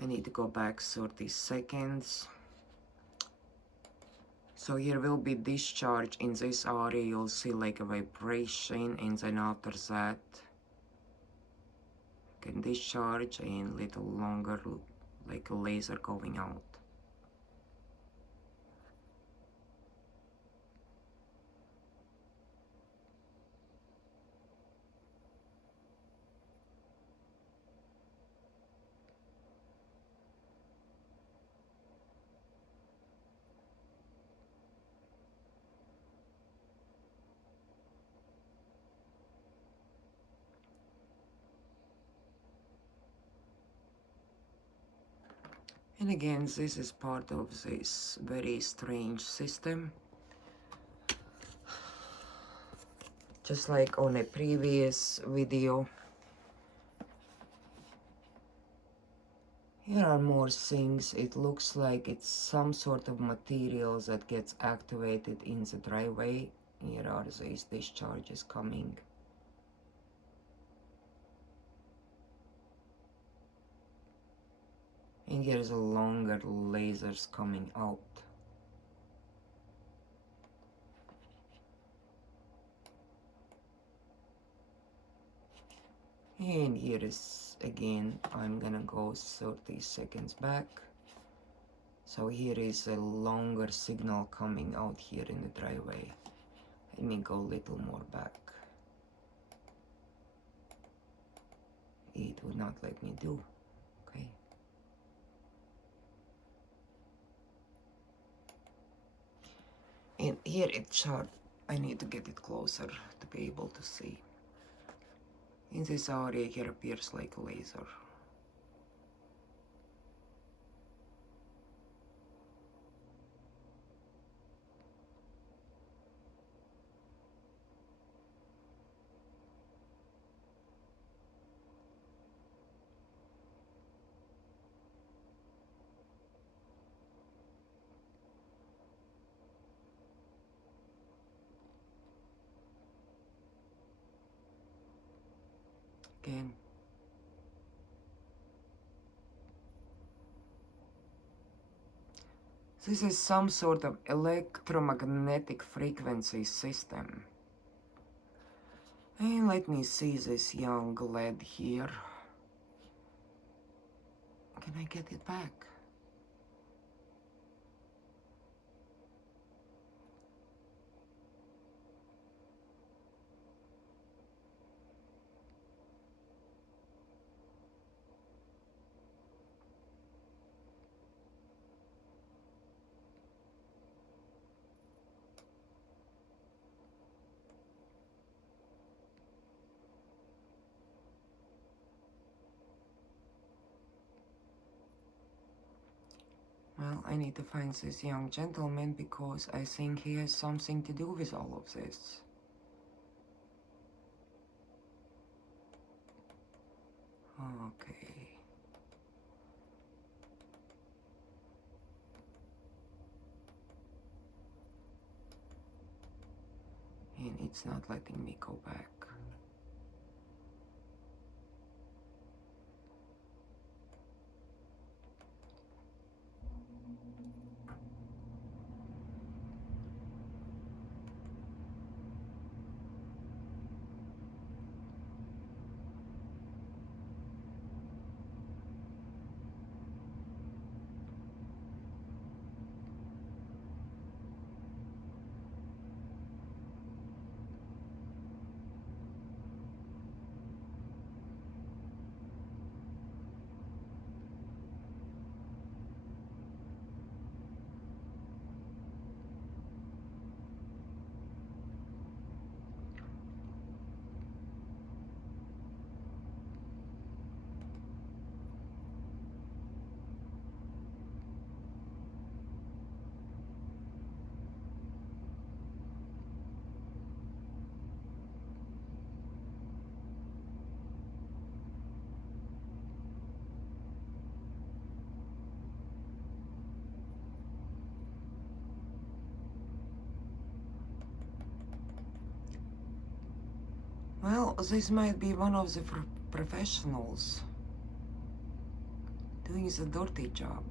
I need to go back 30 seconds. So here will be discharge in this area, you'll see like a vibration, and then after that can discharge and little longer like a laser going out. And again, this is part of this very strange system. Just like on a previous video, here are more things. It looks like it's some sort of material that gets activated in the driveway. Here are these discharges coming. And here's a longer lasers coming out. And here is again, I'm gonna go 30 seconds back. So here is a longer signal coming out here in the driveway. Let me go a little more back. It would not let me do. Okay. And here it's sharp. I need to get it closer to be able to see. In this area here appears like a laser. Again. This is some sort of electromagnetic frequency system. And let me see this young lad here. Can I get it back? Well, I need to find this young gentleman because I think he has something to do with all of this. Okay. And it's not letting me go back. Well, this might be one of the professionals doing the dirty job.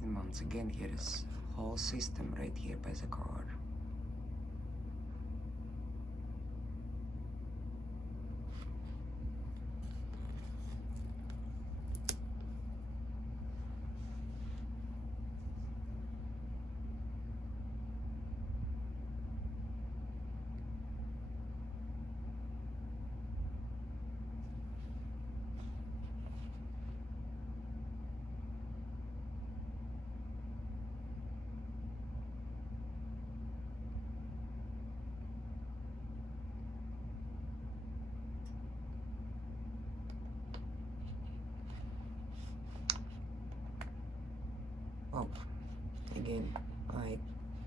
And once again, here is whole system right here by the car. Oh, again, I